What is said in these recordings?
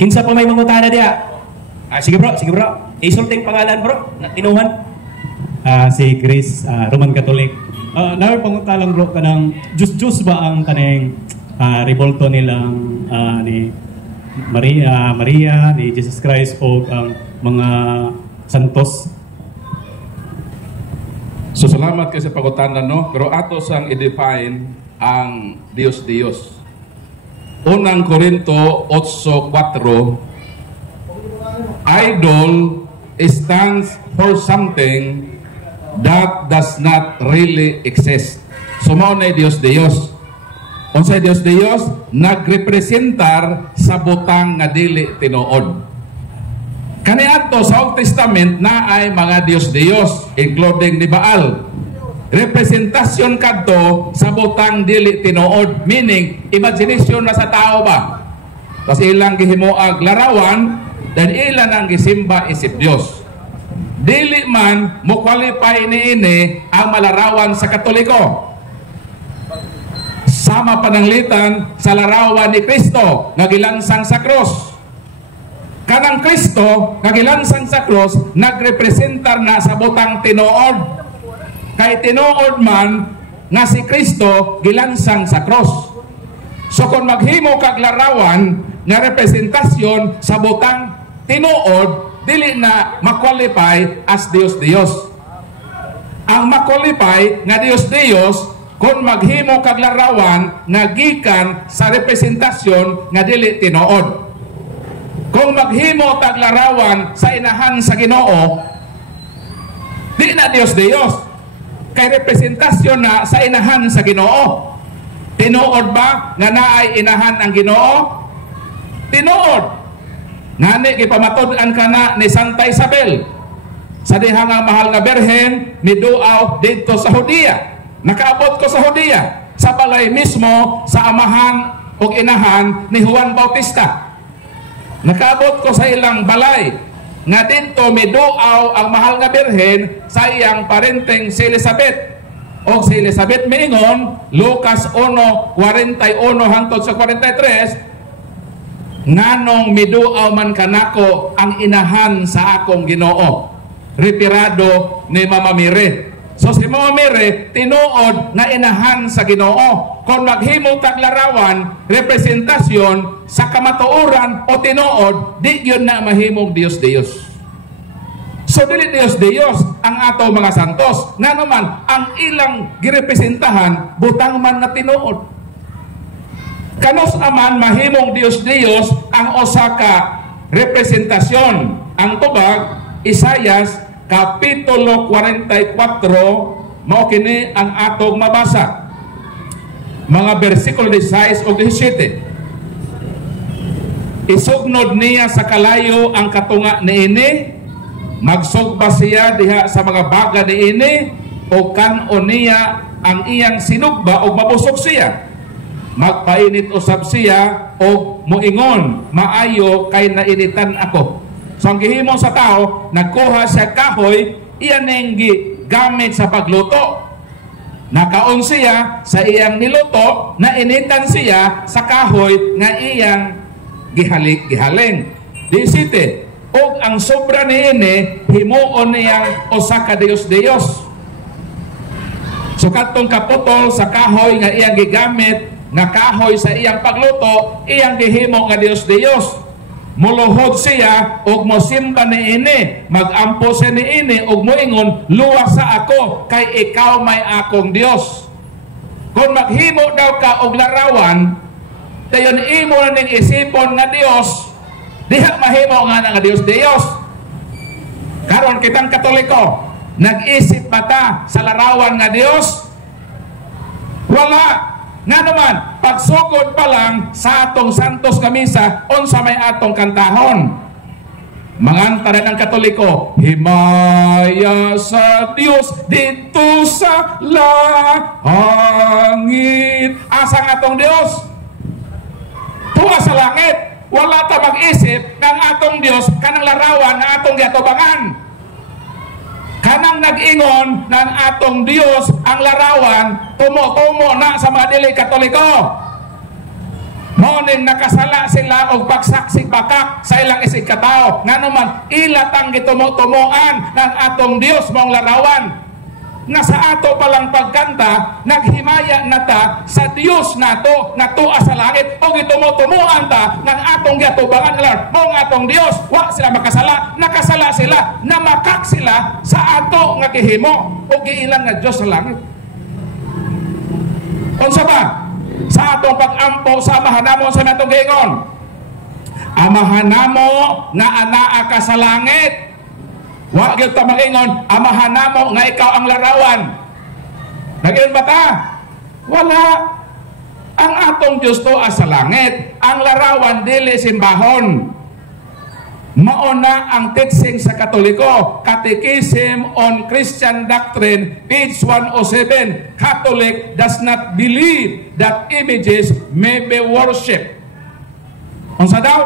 Kinsa pa may mangutana diya? Sige bro, sige bro. Isulting pangalan bro, na tinuhan. Si Chris, Roman Catholic. Nawe pangutalang bro kanang Diyos ba ang kanang revolto nilang ni Maria, ni Jesus Christ o ang mga santos? So salamat kayo sa pangutanan, no? Pero ato sang i-define ang Diyos. Unang Korinto 8:4, idol stands for something that does not really exist. So mao na Diyos. Unsay Diyos? Nagrepresentar sa butang nga dili tinuod. Kaniadto sa Old Testament na ay mga Diyos, including ni Baal. Representasyon kadto sa butang dili tinuod, meaning imagination na sa tao ba. Kasi ilang gihimuag larawan dan ilan ang gisimba isip Dios. Dili man mo qualify niini ang malarawan sa Katoliko. Sama pananglitan sa larawan ni Kristo nga gilansang sa krus. Kanang Kristo nga gilansang sa krus nagrepresentar na sa butang tinuod. Kay tinuod man nga si Kristo gilansang sa krus. So kung maghimo kag larawan nga representasyon sa butang tinuod, dili na ma-qualify as Diyos. Ang ma-qualify nga Diyos kung maghimo kag larawan nga gikan sa representasyon nga dili tinuod. Kung maghimo kag larawan sa inahan sa Ginoo, di na Diyos. Kay representasyon na sa inahan sa Ginoo. Tinuod ba nga naay inahan ang Ginoo? Tinuod. Ngani gipamatud-an kana ni Santa Isabel sa diha nga mahal nga berhen ni duaw didto sa Judea. Nakaabot ko sa Judea sa balay mismo sa amahan ug inahan ni Juan Bautista. Nakaabot ko sa ilang balay nga didto miduaw ang mahal nga berhen sa iyang parenteng si Elizabeth. O si Elizabeth miingon Lucas 1:41 hangtod sa 43, nganong miduaw man kanako ang inahan sa akong Ginoo, retirado ni Mama Mire. So si Mama Mire tinuod na inahan sa Ginoo. Kung maghimo tag larawan representasyon sa kamatuoran o tinuod, di yun na mahimong Diyos. So dili Diyos ang ato mga santos. Nga naman ang ilang girepresentahan butang man na tinuod. Kanos aman mahimong Diyos ang osaka representasyon. Ang tubag Isaias kapitulo 44 mao kini ang atong mabasa. Mga bersikulo 16 o 17. Isugnod niya sa kalayo ang katunga niini, magsugba siya diha sa mga baga niini, o kanon niya ang iyang sinugba o mabusog siya. Magpainit usab siya o muingon, maayo kay nainitan ako. So ang gihimo sa tao, nagkuha siya kahoy, iyan ang gamit sa pagluto. Nakaon siya sa iyang niluto, nainitan siya sa kahoy nga iyang gihaling. 17. Og ang sobra niini himuon niyang usa ka Diyos. So katong kaputol sa kahoy nga iyang gigamit nga kahoy sa iyang pagluto, iyang gihimo nga Diyos. Muluhod siya og mosimba niini, magampo siya niini og moingon, luwas sa ako kay ikaw may akong Dios. Kung maghimo daw ka og larawan, dayon imo na ning isipon nga Dios, diha mahimo nga Dios. Karon kitang Katoliko, nag-isip ba ta sa larawan nga Dios? Wala. Nga naman, pagsugod pa lang sa atong Santos Kamisa, unsa may atong kantahon. Manganta rin ang Katoliko, himaya sa Dios dito sa langit. Asa nga atong Dios? Tuwa sa langit. Wala ta mag-isip ng atong Dios kanang larawan na atong giatubangan. Kanang nag-ingon ng atong Dios ang larawan, tumo-tumo na sa mga dili Katoliko. Moning nakasala sila og pagsaksig bakak sa ilang isig katao. Nga naman ilatang gitumo-tumuan ng atong Dios mong larawan. Nga sa ato palang pagkanta, naghimaya na ta sa Dios nato, natua sa langit, o gitumo-tumuan ta ng atong giatubangan alar. Mong atong Dios, wa sila makasala, nakasala sila, namakak sila sa ato nga gihimo o giilang nga Dios sa langit. Unsa ba? Sa atong pag-ampo sa amahanamo sa natong giingon. Amahanamo nga anaa ka sa langit. Wa gyud ta mag-ingon, amahanamo nga ikaw ang larawan. Nag-ingon ba ta? Wala. Ang atong Dios to sa langit, ang larawan dili simbahon. Mauna ang teaching sa Katoliko, Catechism on Christian Doctrine, page 107. Catholic does not believe that images may be worshipped. Unsa daw?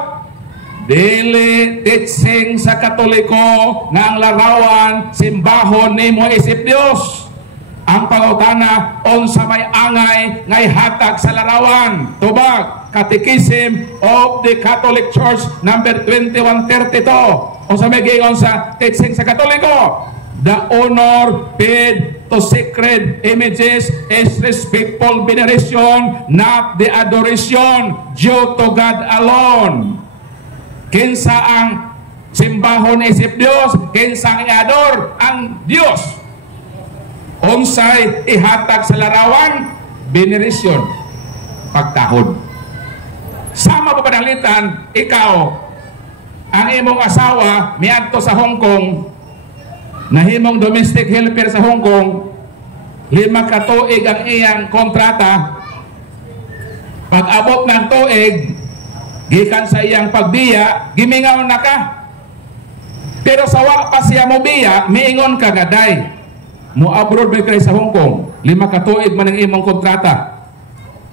Dili teaching sa Katoliko nga ang larawan simbahon nimo isip Dios. Ang pangutana unsa may angay ngay hatag sa larawan. Tubag Catechism of the Catholic Church number 2132. Unsa may giingon sa teaching sa Katoliko? The honor paid to sacred images is respectful veneration, not the adoration due to God alone. Kinsa ang simbahon isip Dios, kinsa ang iador ang Dios. Unsay ihatag sa larawan, veneration, pagtahod. Sama pa panalitan, ikaw ang imong asawa miadto sa Hong Kong, nahimong domestic helper sa Hong Kong, 5 ka tuig ang iyang kontrata. Pag abot ng tuig, gikan sa iyang pagbiya, gimingaw na ka. Pero sa wa pa siya mo biya, miingon ka gaday. Mo abroad ba kayo sa Hong Kong, 5 ka tuig man ang imong kontrata.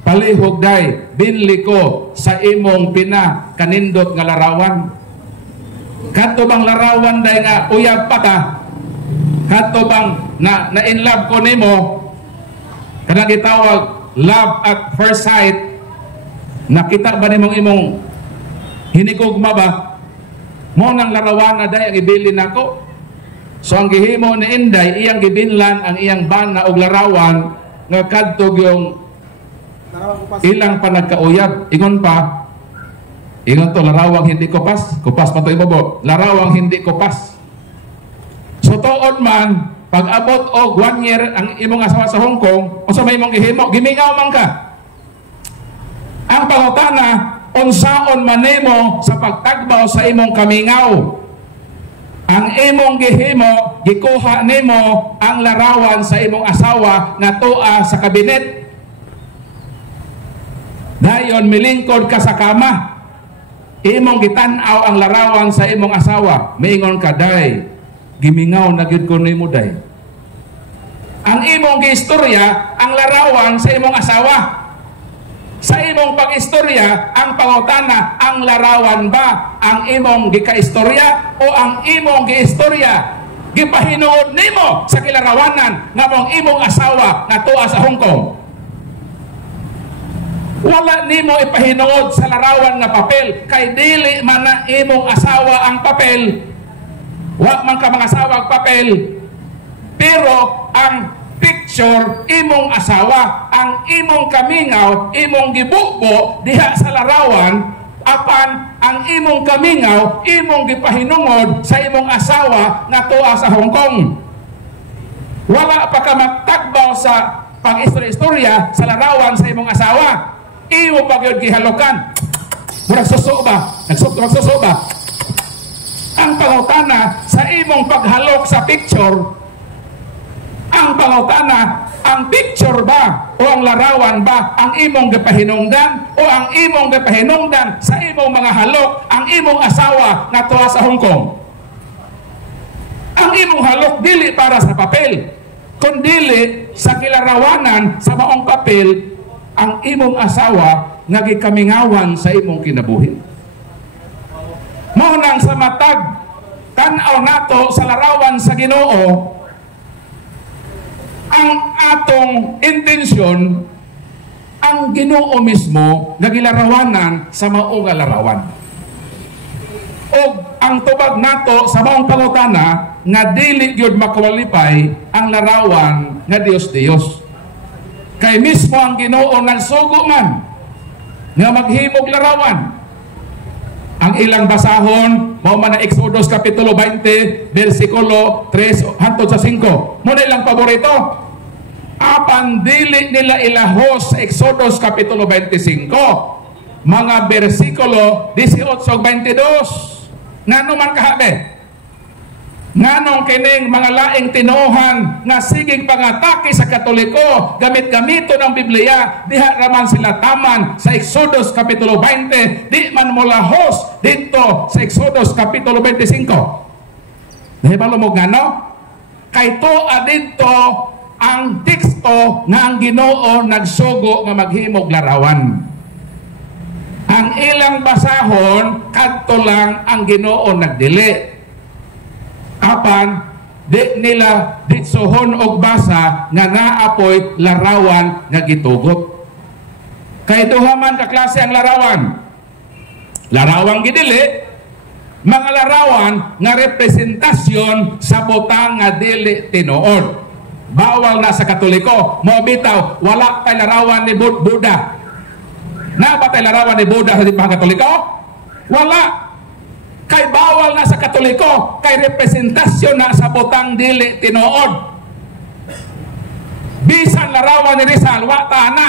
Palihog day, binli ko sa imong kanindot nga larawan. Kadto bang larawan day nga uyab pa ta? Kadto bang na in love ko nimo? Kanang gitawag love at first sight. Nakita ba nimong imong hinikugma ba? Mo nang larawan na day ang ibilin nako. So ang gihimo ni Inday, iyang gibinlan ang iyang bana og larawan nga kadtog yung ilang pa nagkauyab. Ingon pa, ingon to larawang hindi kupas, kupas pa to ibobo. Larawang hindi kupas. So tuod man, pag abot og 1 year ang imong asawa sa Hong Kong, unsa may imong gihimo, gimingaw man ka. Ang pangutana, unsaon man nimo sa pagtagbaw sa imong kamingaw. Ang imong gihimo, gikuha nimo ang larawan sa imong asawa nga tua sa kabinet. Dayon milingkod ka sa kama. Imong gitan-aw ang larawan sa imong asawa. Miingon ka, day, gimingaw na gyud ko nimo day. Ang imong giistorya ang larawan sa imong asawa. Sa imong pag-istorya, ang pangutana, ang larawan ba ang imong gikaistorya o ang imong giistorya gipahinuod nimo sa kilarawanan nga mong imong asawa nga tuwa sa Hong Kong? Wala nimo ipahinuod sa larawan nga papel kay dili man na imong asawa ang papel. Wa man ka mangasawa ang papel. Pero ang picture imong asawa, ang imong kamingaw, imong gibubo diha sa larawan, apan ang imong kamingaw, imong gipahinungod sa imong asawa nga tuwa sa Hong Kong. Wala pa ka magtagbaw sa pag-istorya sa larawan sa imong asawa. Imo pa gyud gihalukan. Murag suso ba? Nagsuso ba? Ang pangutana sa imong paghalok sa picture, ang pangutana, ang picture ba o ang larawan ba ang imong gipahinungdan o ang imong gipahinungdan sa imong mga halok ang imong asawa nga tuwa sa Hong Kong? Ang imong halok dili para sa papel, kundi sa kilarawanan sa maong papel ang imong asawa nga gikamingawan sa imong kinabuhi. Mao nang sa matag tan-aw nato sa larawan sa Ginoo, ang atong intensyon ang Ginoo mismo nagilarawanan sa mao nga larawan. O ang tubag nato sa maong pangutana nga dili gyud makwalipay ang larawan nga Dios. Kay mismo ang Ginoo nagsugo man nga maghimog larawan. Ang ilang basahon mao man na Exodus kapitulo 20 bersikulo 3 hangtod sa 5. Mo na ilang paborito. Apan dili nila ilahos sa Exodus kapitulo 25 mga bersikulo 18 ug 22. Ngano man kahabe? Nganong kining mga laing tinuohan nga sigig pangatake sa Katoliko gamit-gamito ng Biblia diha raman sila taman sa Exodus kapitulo 20 di man molahos dito sa Exodus kapitulo 25. Nahibalo mo ngano? Kay tuwa dito ang teksto nga ang Ginoo nagsugo nga maghimog larawan. Ang ilang basahon kadto lang ang Ginoo nagdili. Apan di nila ditsohon og basa nga naapoy larawan nga gitugot. Kay duha man ka klase ang larawan. Larawang gidili, mga larawan nga representasyon sa butang nga dili tinuod. Bawal na sa Katoliko. Mo bitaw, wala tay larawan ni Buddha. Na ba tay larawan ni Buddha sa mga Katoliko? Wala. Kay bawal na sa Katoliko, kay representasyon na sa butang dili tinuod. Bisan larawan ni Rizal, wa ta na.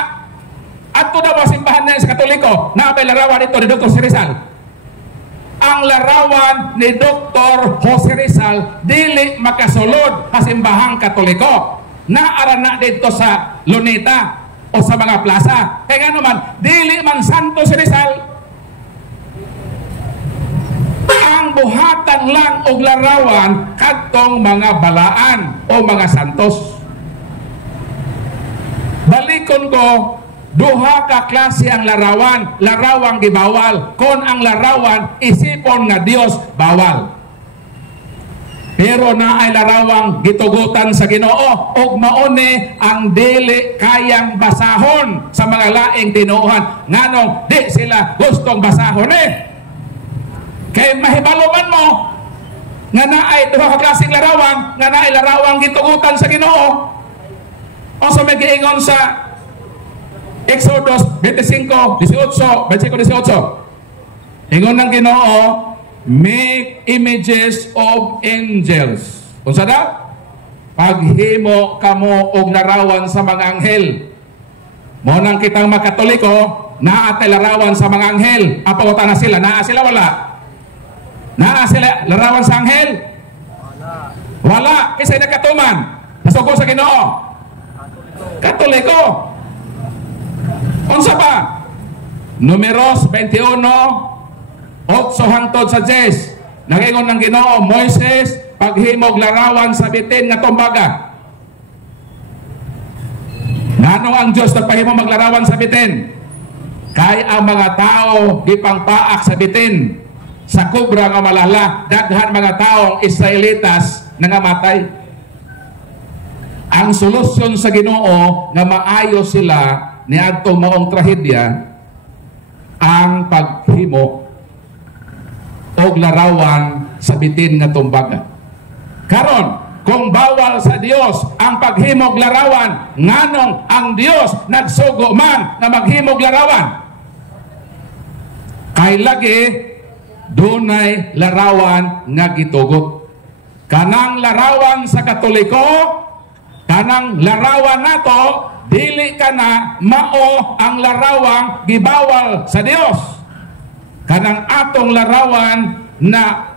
Adto daw ba simbahan na sa Katoliko, na bay larawan ito ni Dr. Rizal. Ang larawan ni Dr. Jose Rizal dili makasulod sa simbahang Katoliko. Naara na dito sa Luneta o sa mga plaza. Kaya nga naman, dili man santo si Rizal. Ang buhatan lang og larawan kadtong mga balaan o mga santos. Balikon ko, duha ka klase ang larawan. Larawang gibawal. Kon ang larawan isipon nga Dios, bawal. Pero na ay larawang gitugutan sa Ginoo ug mauni ang dili kayang basahon sa mga laing tinuohan. Nganong di sila gustong basahon Kay mahibaluman mo nga naay duha ka klaseng larawan, nga naay larawang gitugutan sa Ginoo. O sa may giingon sa Exodus 25:18, versikulo 18. Ingon ng Ginoo, make images of angels. Unsa daw? Paghimo kamo og larawan sa mga anghel. Mo nang kitang makatoliko, naa tay larawan sa mga anghel. Apa wata na sila? Naa sila wala? Naa sila larawan sa anghel? Wala. Kisay nagkatuman. Nasugo sa Ginoo. Katoliko. Unsa pa? Números 21:8 hangtod sa 10. Nagingon ng Ginoo, Moises, paghimog larawan sa bitin nga tumbaga. Nganong ang Dios nagpahimo maglarawan sa bitin? Kay ang mga tao gipangpaak sa bitin. Sa kubra nga malala, daghan mga taong Israelitas nangamatay. Ang solusyon sa Ginoo nga maayo sila niadtong maong trahedya ang paghimo og larawan sa bitin nga tumbaga. Karon, kung bawal sa Dios ang paghimog larawan, nganong ang Dios nagsugo man na maghimog larawan? Kay lagi dunay larawan nga gitugot. Kanang larawan sa Katoliko, kanang larawan nato, dili kana mao ang larawang gibawal sa Dios. Kanang atong larawan na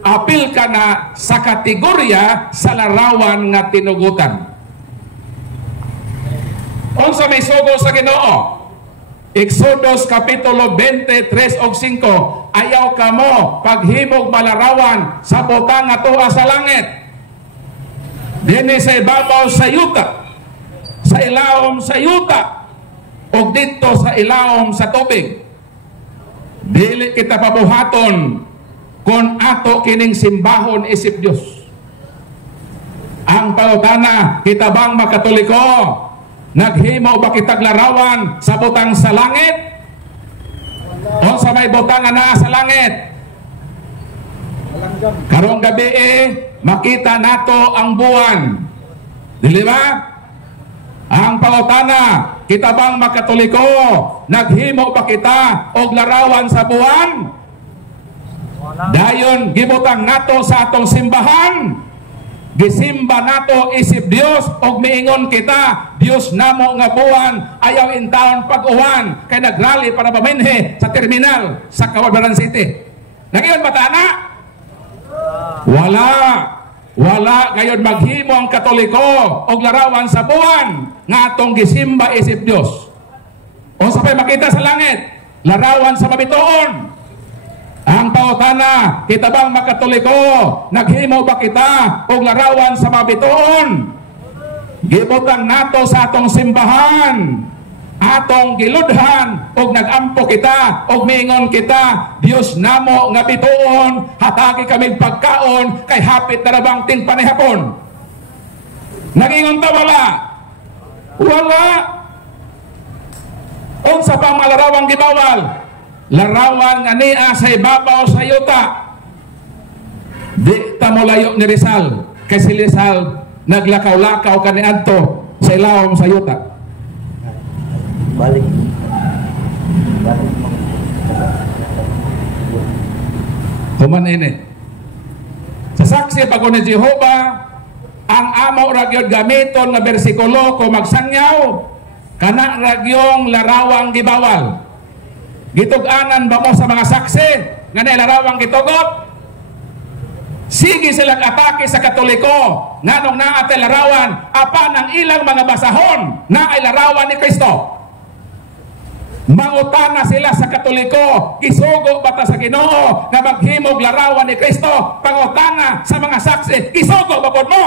apil kana sa kategorya sa larawan nga tinugutan. Unsa may sugo sa Ginoo? Exodus kapitulo 23 og 5, ayaw kamo paghimog malarawan sa butang nga tuwa sa langit. Dinhi sa ibabaw sa yuta, sa ilawom sa yuta, o dito sa ilawom sa tubig. Dili kita pabuhaton kung ato kining simbahon isip Dios. Ang pangutana, kita bang makatoliko? Naghimo ba kitag larawan sa butang sa langit? O sa may butang nga naa sa langit? Karong gabi makita nato ang buwan. Dili ba? Ang pangutana, kita bang makatoliko? Naghimo ba kita og larawan sa buwan? Dayon gibutang nato sa atong simbahan. Gisimba nato isip Dios og miingon kita, Dios namo nga buwan ayaw intawon pag-uwan kay nagrally para baminhe sa terminal sa Caguabaran City. Nangiyon ba ta na? Wala gayon maghimo ang Katoliko og larawan sa buwan nga atong gisimba isip Dios. O sa pay makita sa langit, larawan sa mabituon. Ang pautana, kita bang makatoliko? Naghimo ba kita og larawan sa mabituon? Gibutang nato sa atong simbahan, atong giludhan og nagampo kita og miingon kita, Dios namo nga bituon, hatagi kami pagkaon kay hapit na rabang ting panihapon. Nagingon ta wala. Unsa pa malarawang gibawal? Larawan nga niya sa ibabaw sa yuta. Di ta mo layo ni Rizal, kay si Rizal naglakaw-lakaw kaniadto sa ilawom sa yuta. Balik. Human ini. Sa saksi pag ni Jehova, ang amo ragyod gamiton nga bersikulo ko magsangyaw, kana ragyong larawang gibawal. Gitug-anan ba mo sa mga saksi nga nilarawang gitugot? Sige silang atake sa Katoliko nganong naate larawan apan ang ilang mga basahon na ay larawan ni Kristo. Mangutana sila sa Katoliko, isugo bata sa Ginoo na maghimog larawan ni Kristo? Pangutana sa mga saksi, isugo ba po mo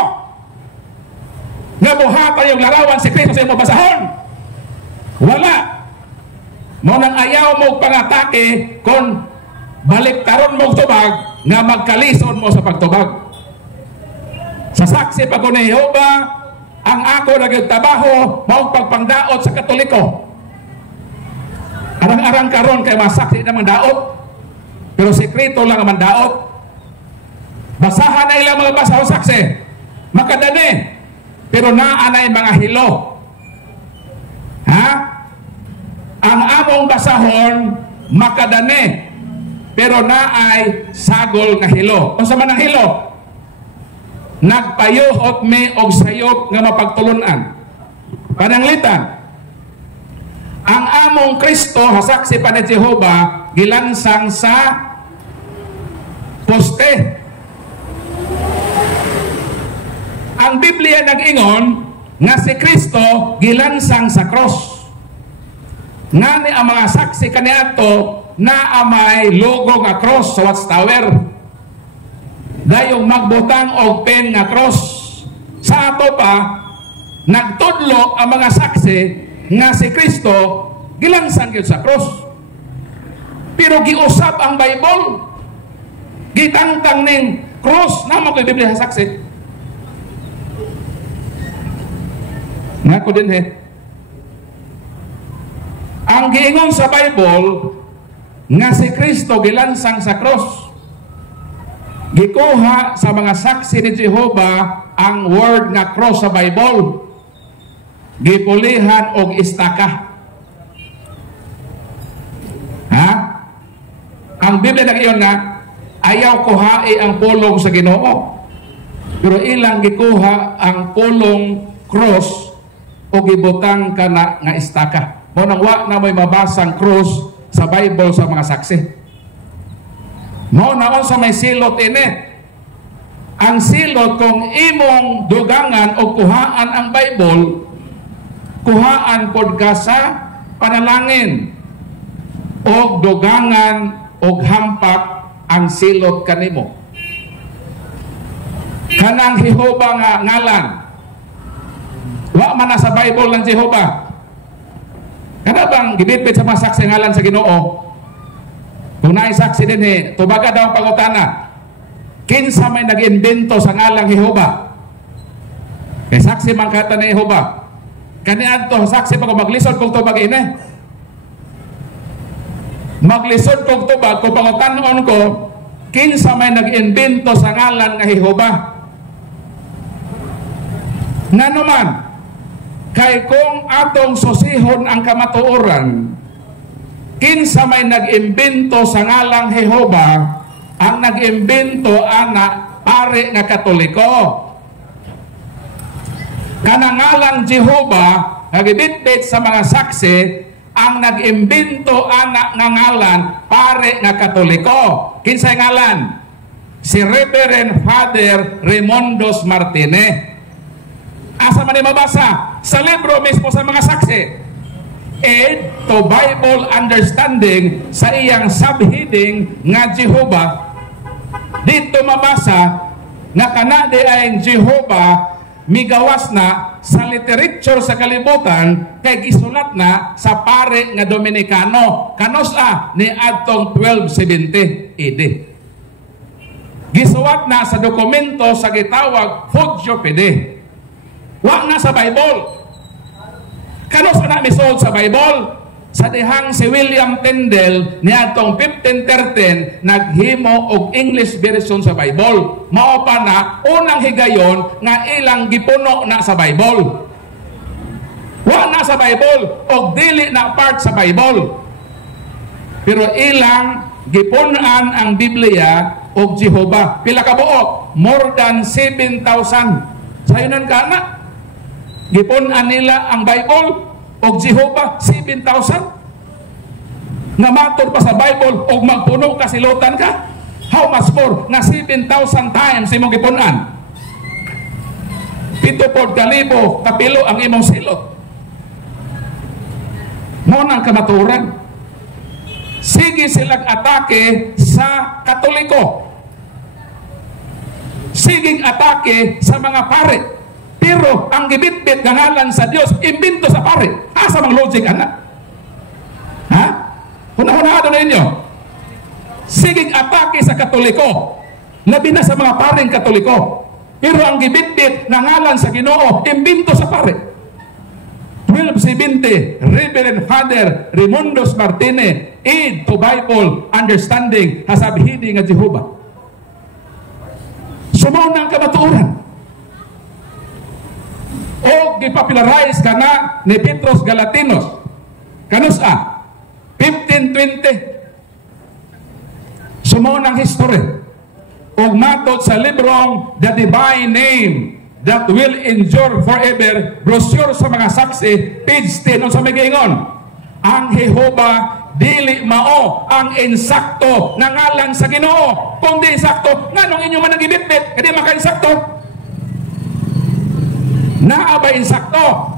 nga buhatan yung larawan si Kristo sa imong basahon? Wala. Mo nang ayaw mo pangatake kung baliktaron mo tubag nga magkalison mo sa pagtubag. Sa saksi pa ko ni Jehova, ang ako nagtrabaho mao pagpangdaot sa Katoliko. Arang-arang karon kay masaksi na mandaot, pero sekreto lang ang mandaot. Basahan na ilang mga basahon saksi, makadani, pero naanay mga hilo. Ha? Ang among basahon makadane pero naay sagol nga hilo. Unsa man ang hilo? Nagpayuhot mi og sayop nga mapagtulunan. Pananglitan. Ang among Kristo hasaksi pa ni Jehova gilansang sa poste. Ang Biblia nag-ingon nga si Kristo gilansang sa cross. Ngani ang mga saksi kaniadto na amay logo nga cross sa watchtower. Dayong magbutang og pen nga cross. Sa ato pa nagtudlo ang mga saksi nga si Kristo gilansang gyud sa cross. Pero giusap ang Bible. Gitangtang ning cross namo kay Biblia sa saksi. Nako din ang giingon sa Bible nga si Kristo gilansang sa cross, gikuha sa mga saksi ni Jehova ang word nga cross sa Bible, gipulihan og istaka. Ha? Ang Biblia nag-iyon nga ayaw kuhai ang pulong sa Ginoo, pero ilang gikuha ang pulong cross o gibutang kana nga istaka. Mo nang wa na may mabasang cross sa Bible sa mga saksi. Mo na sa may silot ini. Ang silot kung imong dugangan o kuhaan ang Bible, kuhaan pod ka sa panalangin o dugangan o hampak ang silot kanimo. Kanang Jehova nga ngalan, wa man na sa Bible ng Jehova. Kada bang gibitbit sa mga saksi ngalan sa Ginoo? Kung naay saksi din tubaga daw ang pangutana. Kinsa may nag-invento sa ngalang Jehova? Kay saksi man kata ni Jehova. Kaniadto saksi pa ko maglisod kog tubag ini. Maglisod kog tubag ko pangutan-on ko kinsa may nag-imbento sa ngalan nga Jehova. Nanuman kay kung atong susihon ang kamatuoran, kinsa may nag-imbento sa ngalang Jehova, ang nag-imbento ana pare nga Katoliko. Kanangalang Jehova nagibitbit sa mga saksi, ang nag-imbento anak nga ngalan pare nga Katoliko. Kinsay ngalan? Si Reverend Father Raimundos Martinez. Asa man mabasa sa libro mismo sa mga saksi, Aid to Bible Understanding sa iyang subheading nga Jehova. Dito mabasa nga kanade ay Jehova migawas na sa literature sa kalibutan kay gisulat na sa pare nga Dominikano kanos ni adtong 1270 AD. Gisulat na sa dokumento sa gitawag Fogio Fide. Wa na sa Bible. Kanos na misod sa Bible? Sa dihang si William Tyndale niadtong 1513 naghimo og English version sa Bible. Mao pa na unang higayon nga ilang gipuno na sa Bible. Wa na sa Bible og dili na part sa Bible. Pero ilang gipunan ang Biblia og Jehova. Pila ka buok? More than 7,000. Sayunan ka na. Gipunan nila ang Bible og Jehova 7,000. Nga matur pa sa Bible og magpuno ka silutan ka. How much more? Na 7,000 times imong gipunan. 7,000 kapilo ang imong silot. Mo nang kamaturan. Sige silang atake sa Katoliko. Siging atake sa mga pare. Pero ang gibitbit nga ngalan sa Dios imbento sa pare. Asa mang logic ana? Ha? Hunahunahado na ninyo. Sigig atake sa Katoliko. Labi na sa mga pareng Katoliko. Pero ang gibitbit nga ngalan sa Ginoo imbento sa pare. 1270 Reverend Father Raimundos Martinez, Aid to Bible Understanding hasabhidi nga Jehova. Sumaw ng kamatuoran. O gipapilarize ka na ni Petros Galatinos kanus 1520 sumo ng history o matot sa librong The Divine Name That Will Endure Forever, brochure sa mga saksi, page 10 sa magiingon, ang Jehova dili mao ang insakto nga ngalan sa Ginoo. Kung di insakto nganong inyo man nagibitbit kadi maka-insakto. Naaba insakto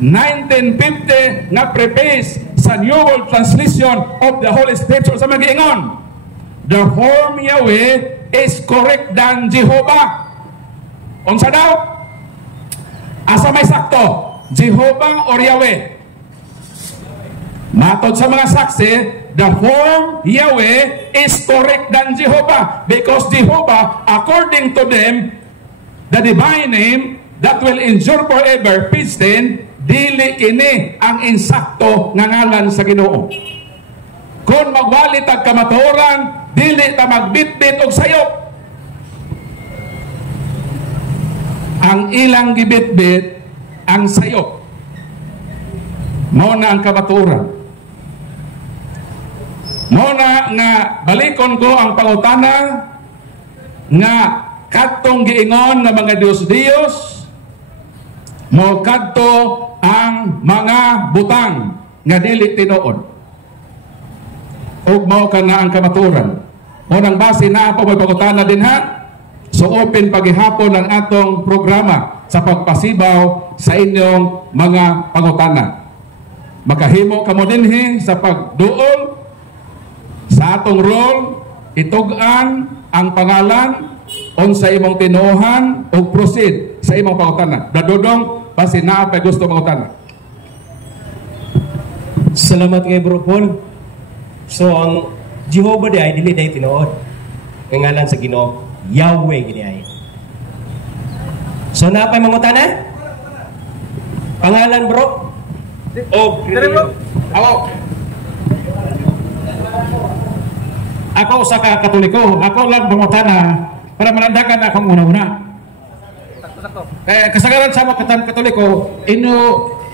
1950 nga preface sa New World Translation of the Holy Scripture sa magiingon, the form Yahweh is correct than Jehovah. Unsa daw? Asa may sakto? Jehovah or Yahweh? Matod sa mga saksi, the form Yahweh is correct than Jehovah because Jehovah, according to them, the divine name that will endure forever, page 10, dili kini ang insakto nga ngalan sa Ginoo. Kung magwalit ang kamatuoran, dili ta magbitbit og sayop. Ang ilang gibitbit ang sayop. Mao na ang kamatuoran. Mao na nga balikon ko ang pangutana nga kadtong giingon nga mga Dios-Dios mo kadto ang mga butang nga dili tinuod. Ug mao kana ang kamatuoran. Mo nang base na pa may pangutana dinha. So open paghihapon ang atong programa sa pagpasibaw sa inyong mga pangutana. Makahimo kamo dinhi sa pagduol sa atong role, itugan ang pangalan unsa imong tinuohan o proceed sa imong pangutana. Dadodong base na pa gusto pangutana. Salamat kay Bro Paul. So ang Jehovah di ay dili day tinuod. Ang ngalan sa Ginoo, Yahweh gini ay. So napay mangutana? Pangalan bro? Ako sa Katoliko, ako lang bangutana para malandagan akong una-una. Kasagaran sa mga Katoliko,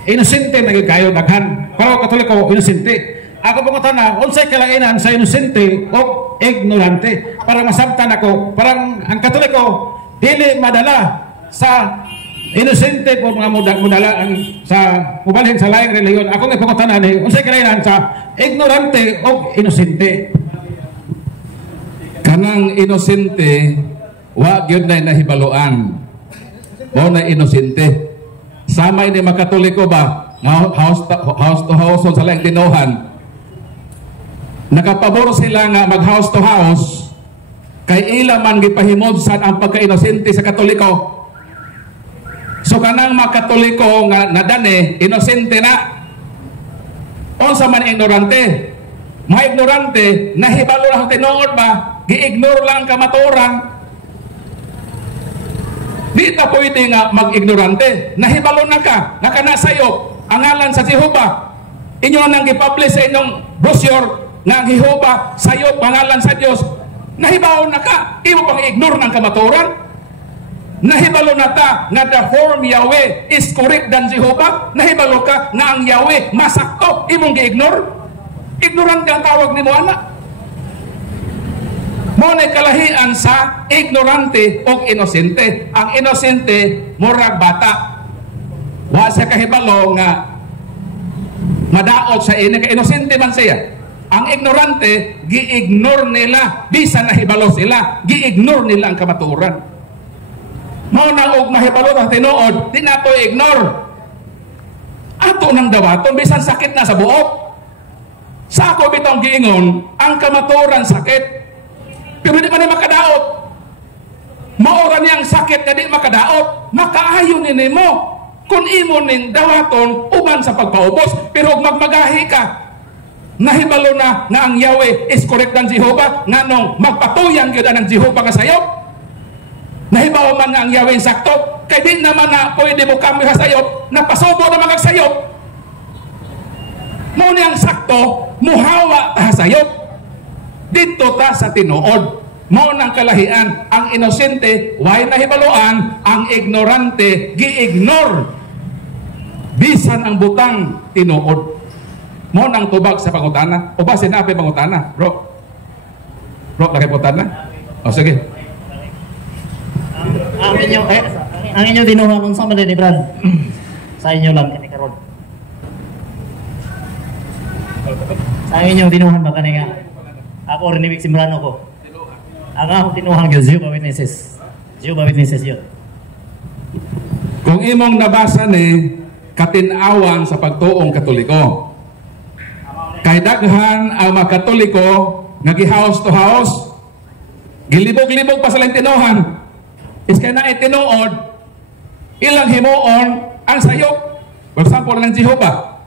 inosente naging kayo daghan. Pero Katoliko, inosente. Ako bangutana, unsay kalainan sa inosente o ignorante. Para masabtan ako, parang ang Katoliko, dili madala sa inosente po mga mudalaan sa mubalhin sa laing reliyon. Ako nga pangutana ni, unsay kalainan sa ignorante o inosente. Kanang inosente, wa gyud na nahibaluan. Mo na inosente. Sama ini mga Katoliko ba, house to house sa laing tinuhan. Nakapabor sila nga mag house to house kay ila man gipahimod sad ang pagka-inosente sa Katoliko. So kanang mga Katoliko nga nadane inosente na. Unsa man ignorante? Mga ignorante nahibalo lang tinuod ba? Gi-ignore lang kamatuoran. Di ta pwede nga mag-ignorante. Nahibalo na ka, nakanasayo ang ngalan sa Jehova. Inyo nang gipublish sa inyong brochure nga ang Jehova sayo pangalan sa Dios. Nahibalo na ka, imo pang ignore ng kamatuoran. Nahibalo na ta nga the form Yahweh is correct than Jehova. Nahibalo ka nga ang Yahweh masakto, imong gi-ignore. Ignorant ang tawag nimo anak. Mo na kalahian sa ignorante o inosente. Ang inosente, murag bata. Wa siya kahibalo nga madaot sa ini, ka inosente man siya. Ang ignorante, gi-ignore nila, bisan nahibalo sila, gi-ignore nila ang kamatuoran. Mo na og nahibalo ng tinuod, di na to ignore. Ato nang dawaton, bisan sakit na sa buok. Sa ako bitong giingon, ang kamatuoran sakit. Pero di man na makadaot. Maura niyang sakit na di makadaot. Makaayon ni mo. Kung imo ning dawaton, uban sa pagpaubos. Pero magmagahi ka. Nahibalo na nga ang Yahweh is correct ng Jehova. Nga nung magpatuyang yun ang Jehova ka sayop. Nahibaw man nga ang Yahweh sakto. Kaya di naman na pwede mo kami sa sayop. Napasubo na mga sayop. Muna ang sakto, muhawa ta sayop. Dito ta sa tinuod. Mao nang kalahian. Ang inosente way nahibaluan, ang ignorante gi-ignore bisan ang butang tinuod. Mao nang tubag sa pangutana. O ba sinabi pangutana? Bro laki pangutana? O sige. Ang inyo tinuhan unsa man ni Brad? Sa inyo lang kani karon. Sa inyo tinuhan ba kani nga? Ako rin ibig simbrano ko. Ang akong tinuhang yun, Jehovah Witnesses. Jehovah Witnesses yun. Kung imong nabasa ni katinawang sa pagtuong Katoliko. Kay daghan ang mga Katoliko nagi-house to house. Gilibog-libog pa silang tinuhan. Is kaya na itinuod, ilang himuon ang sayop. For example, ng Jehovah.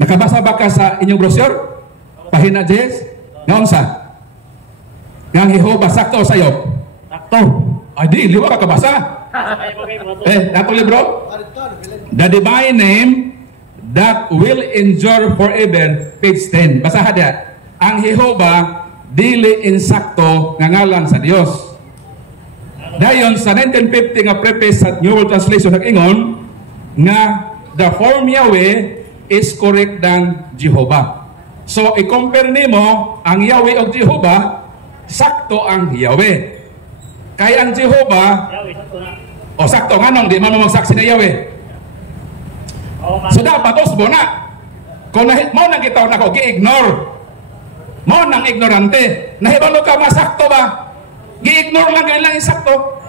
Nakabasa ba ka sa inyong brochure? Pahina 10? Ngayon sa? Nga Jehovah, sakto o sayop? Sakto. Ay di, liwa ka kabasa. Nato libro? The divine name that will endure forever, page 10. Basaha dia. Ang Jehovah, dili insakto nga ngalan sa Dios. Dayon sa 1950 nga preface sa New World Translation nag-ingon nga the form Yahweh is correct than Jehovah. So, i-compare nimo ang Yahweh o Jehovah, sakto ang Yahweh. Kaya ang Jehovah, o sakto nga nung, di man mo magsaksi na Yahweh. So, dapat osbo na. Kung mo nang itaw na ko, gi-ignore. Mo nang ignorante. Nahibalo ka, masakto ba? Gi-ignore lang kailang isakto.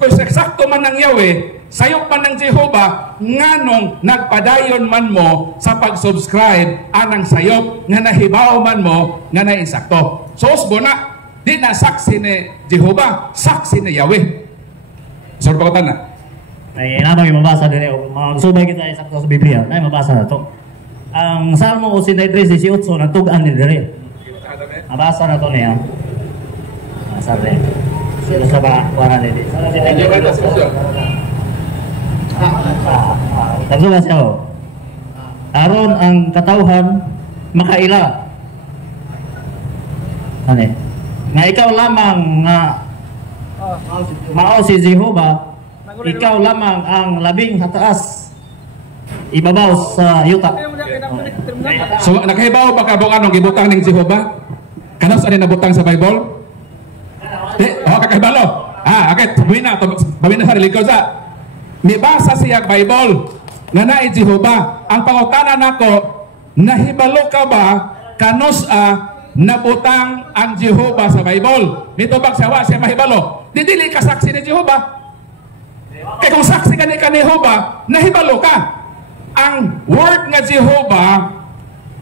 Kung sakto man ng Yahweh, sayop man ng Jehovah, nganong nagpadayon man mo sa pag-subscribe anang sayop nga nahibaw man mo nga nainsakto. So usbo na, di na saksi ni Jehovah, saksi ni Yahweh. Sorry pa ko na. Ay namang mabasa din magsubay kita isakto sa Biblia. Nay mabasa na to. Ang Salmo 83:18 natugan ni dire. Mabasa na to niya. Sabi. Sila sa ba kuha na din. Nagsuba siya ho. Aron ang katawhan makaila. Ano nga ikaw lamang nga mao si Jehovah, ikaw lamang ang labing hataas ibabaw sa yuta. So nakahibaw ba kabong anong gibutang ning Jehovah? Kanos ani nabutang sa Bible? Kakahibalo. Okay, bawin na sa religyo sa. Mibasa siya Bible nga naay Jehovah. Ang pangutana nako, nahibalo ka ba kanos nabutang ang Jehovah sa Bible? Nitubag siya siya mahibalo. Dili ka saksi ni Jehovah. Kaya kung saksi ka ni Jehovah, nahibalo ka. Ang word nga Jehovah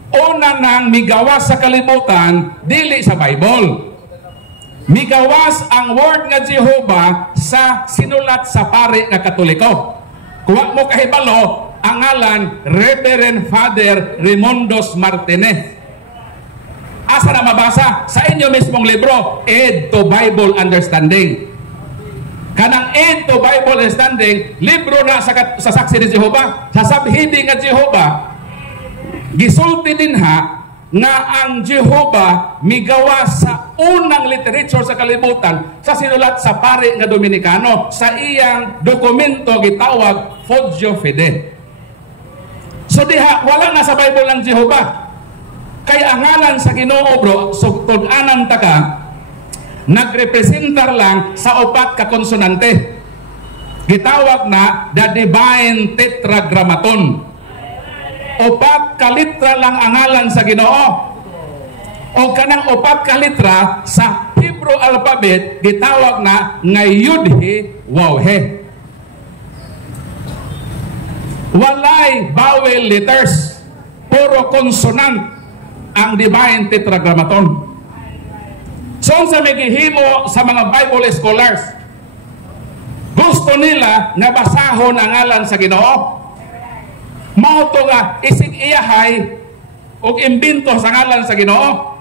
una nang migawas sa kalibutan, dili sa Bible. Migawas ang word nga Jehovah sa sinulat sa pare nga Katoliko. Kuha mo kahibalo, ang ngalan Reverend Father Raimundos Martinez. Asa na mabasa? Sa inyo mismong libro, Aid to Bible Understanding. Kanang Aid to Bible Understanding, libro na sa saksi ni Jehovah, sa sabhidi nga Jehovah, gisulti din nga ang Jehovah migawas sa unang literature sa kalibutan sa sinulat sa pare nga Dominikano sa iyang dokumento gitawag Fogio Fide. So diha wala na sa Bible ang Jehovah. Kaya ang ngalan sa Ginoo bro, so tug-anan ta ka, nagrepresentar lang sa upat ka konsonante. Gitawag na the Divine Tetragrammaton. Upat ka litra lang ang ngalan sa Ginoo. O kanang upat ka litra sa Hebrew alphabet gitawag na nga Yud-He Waw-He. Walay vowel letters, puro consonant ang Divine Tetragrammaton. So sa megihimo sa mga Bible scholars, gusto nila na basahon ang ngalan sa Ginoo. Mao to nga isig iyahay og imbento sa ngalan sa Ginoo.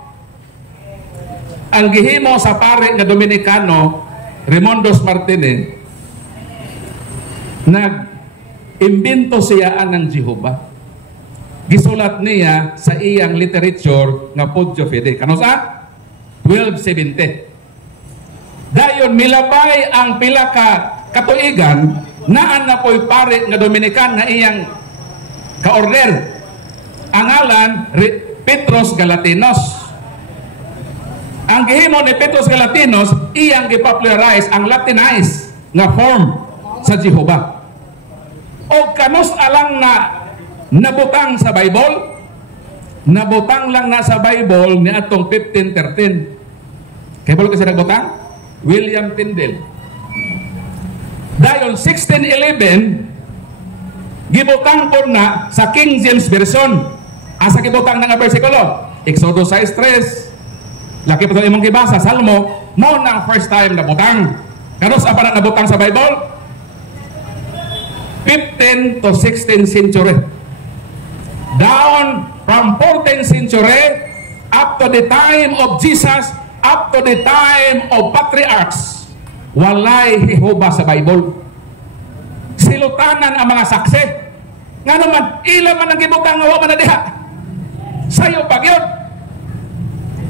Ang gihimo sa pare nga Dominikano Raimundos Martinez, nag-imbento siya ng Jehovah. Gisulat niya sa iyang literature nga Fogio Fide. Kano sa 1270. Dayon milabay ang pila ka katuigan naan na po'y pare nga Dominican na iyang ka-order. Ang ngalan Petros Galatinos. Ang gihimo ni Petros Galatinos, iyang gipopularize ang Latinized nga form sa Jehovah. O kanos alang na nabutang sa Bible? Nabutang lang na sa Bible ni atong 1513. Kaya balo kasi nagbutang? William Tyndale. Dayon 1611 gibutang po na sa King James Version. Asa gibutang na nga bersikulo? Exodus 6:3. Laki pa ito imong gibasa, Salmo, mo nang first time nabutang. Kanos apa na nabutang sa Bible? 15th to 16th century. Down from 14th century up to the time of Jesus, up to the time of patriarchs, walay Jehovah sa Bible. Silutanan ang mga saksi. Nga naman, ila man ang gibutang nga wa man na diha. Sayo pagyod.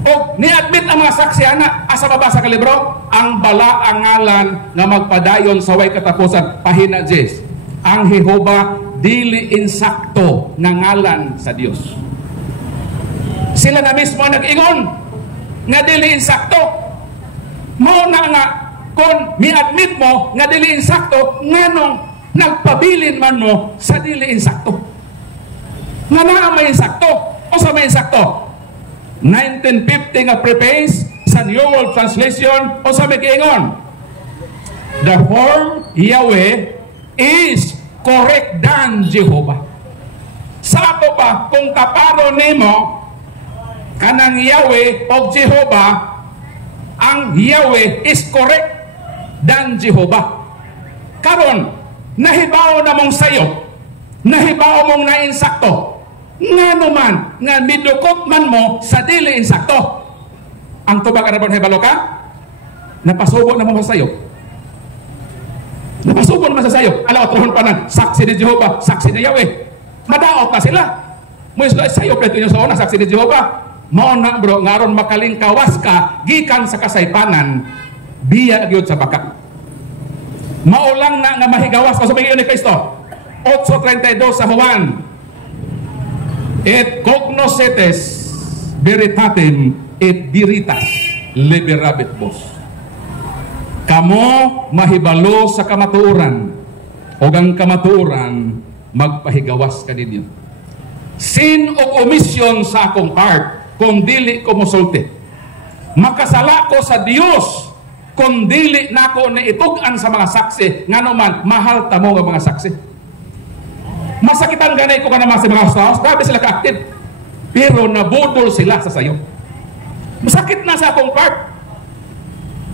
O ni-admit ang mga saksi ana, asa mabasa ka libro? Ang bala ang ngalan nga magpadayon sa way katapusan, pahina 10. Ang Jehovah dili insakto nga ngalan sa Dios. Sila na mismo nag-ingon nga dili insakto. Mo na nga kung mi-admit mo nga dili insakto, nganong nagpabilin man mo sa dili insakto. Nga na may insakto. O sa may insakto? 1950 nga preface sa New World Translation o sa mag-ingon, the form Yahweh is correct than Jehovah. Sa ato pa, kung kaparo nimo kanang Yahweh o Jehovah, ang Yahweh is correct than Jehovah. Karon, nahibaw na mong sayo, nahibaw mong nainsakto, nga naman, nga midukot man mo sa dili insakto. Ang tubag arabon hibalo ka, napasubo na mo sayo. Napasubon man sa sayo. Alaw, tuhon pa ng saksi ni Jehovah, saksi ni Yahweh. Madaot na sila. Muna sayo, preto nyo sa una, saksi ni Jehovah. Mauna bro, ngaron makaling kawas ka, gikan sa kasaypanan, biya gyud sa baka. Maulang na nga mahigawas ko sa bigyan ni Kristo. 8:32 sa Juan. Et cognoscetes veritatem et veritas liberabit vos. Kamo mahibalo sa kamatuoran, o ang kamatuoran magpahigawas ka ninyo. Sin o omisyon sa akong part, kung dili ko mosulti. Makasala ko sa Dios, kung dili nako ni itugan sa mga saksi, nga naman mahal tamo nga mga saksi. Masakitan ganay ko ka naman sa mga house, grabe sila ka-active, pero nabudol sila sa sayo. Masakit na sa akong part.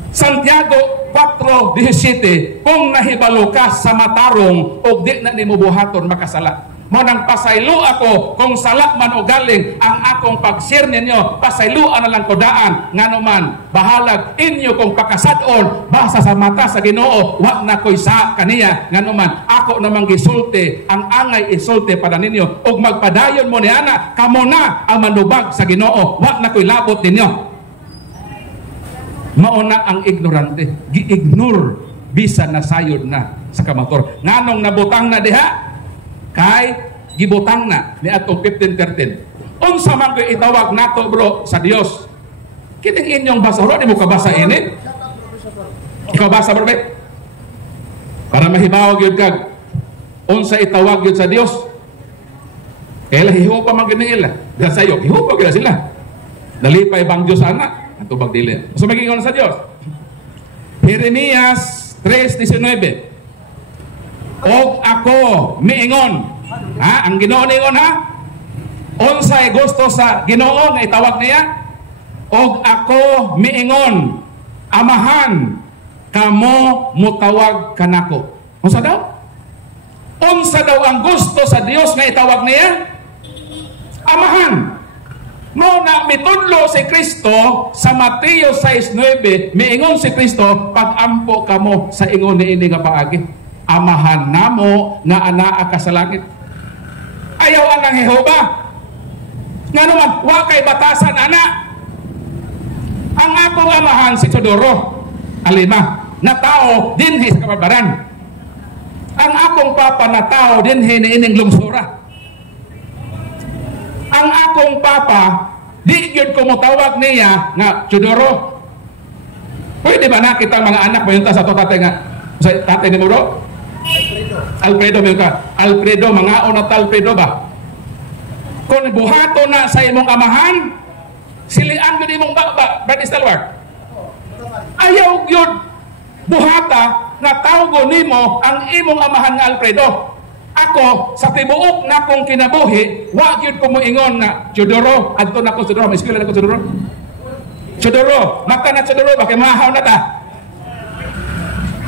Santiago 4:17, kung nahibalo ka sa matarong o di na nimo buhaton makasala. Mo nang pasaylo ako kung sala man o galing ang akong pag-share ninyo, pasayloan na lang ko daan nga naman bahalag inyo kung pakasadon basa sa mata sa Ginoo, wa na koy sa kaniya nga naman ako namang gisulti ang angay isulti para ninyo ug magpadayon mo niana kamo na ang manubag sa Ginoo, wa na koy labot ninyo. Mauna ang ignorante, gi-ignore bisan na sayod na sa kamator. Nganong nabutang na diha kay gibutang na ni atong 15:13. Unsa man koy itawag nato bro sa Dios? Kining inyong basa ro di mo kabasa ini. Ikaw basa bro be? Para mahibaw gyud kag unsa itawag gyud sa Dios. Kaya hiho pa man gid nila. Diha sayo, hiho pa gyud sila. Nalipay bang Dios ana? Ato bagdili. So magingon sa Dios. Jeremias 3:19. Og ako miingon. Ha, ang Ginoo ningon ha? Unsay gusto sa Ginoo nga itawag niya? Og ako miingon, amahan kamo mutawag kanako. Unsa daw? Unsa daw ang gusto sa Dios nga itawag niya? Amahan. No na mitudlo si Kristo sa Mateo 6:9, miingon si Kristo, pag-ampo kamo sa ingon niini nga paagi. Amahan namo nga anaa ka sa langit. Ayaw ang Jehova. Nga naman, wa kay batasan ana. Ang akong amahan si Chodoro, alima, na tao dinhi sa kabarbaran. Ang akong papa na tao dinhi niining lungsura. Ang akong papa, di yun kumutawag niya nga Chodoro. Pwede ba na kita mga anak mayunta sa to tatay nga sa tatay ni Muro? Alfredo mayunta. Alfredo, mga una Alfredo ba? Kung buhato na sa imong amahan, silian mo di mong Brad Stalwart. Ayaw yun buhata na tawgo nimo ang imong amahan nga Alfredo. Ako, sa tibuok na kong kinabuhi, wag yun ko moingon na Chodoro, adto na ko Chodoro, may eskwela na ko Chodoro. Chodoro, mata na Chodoro, bakit mahaw na ta?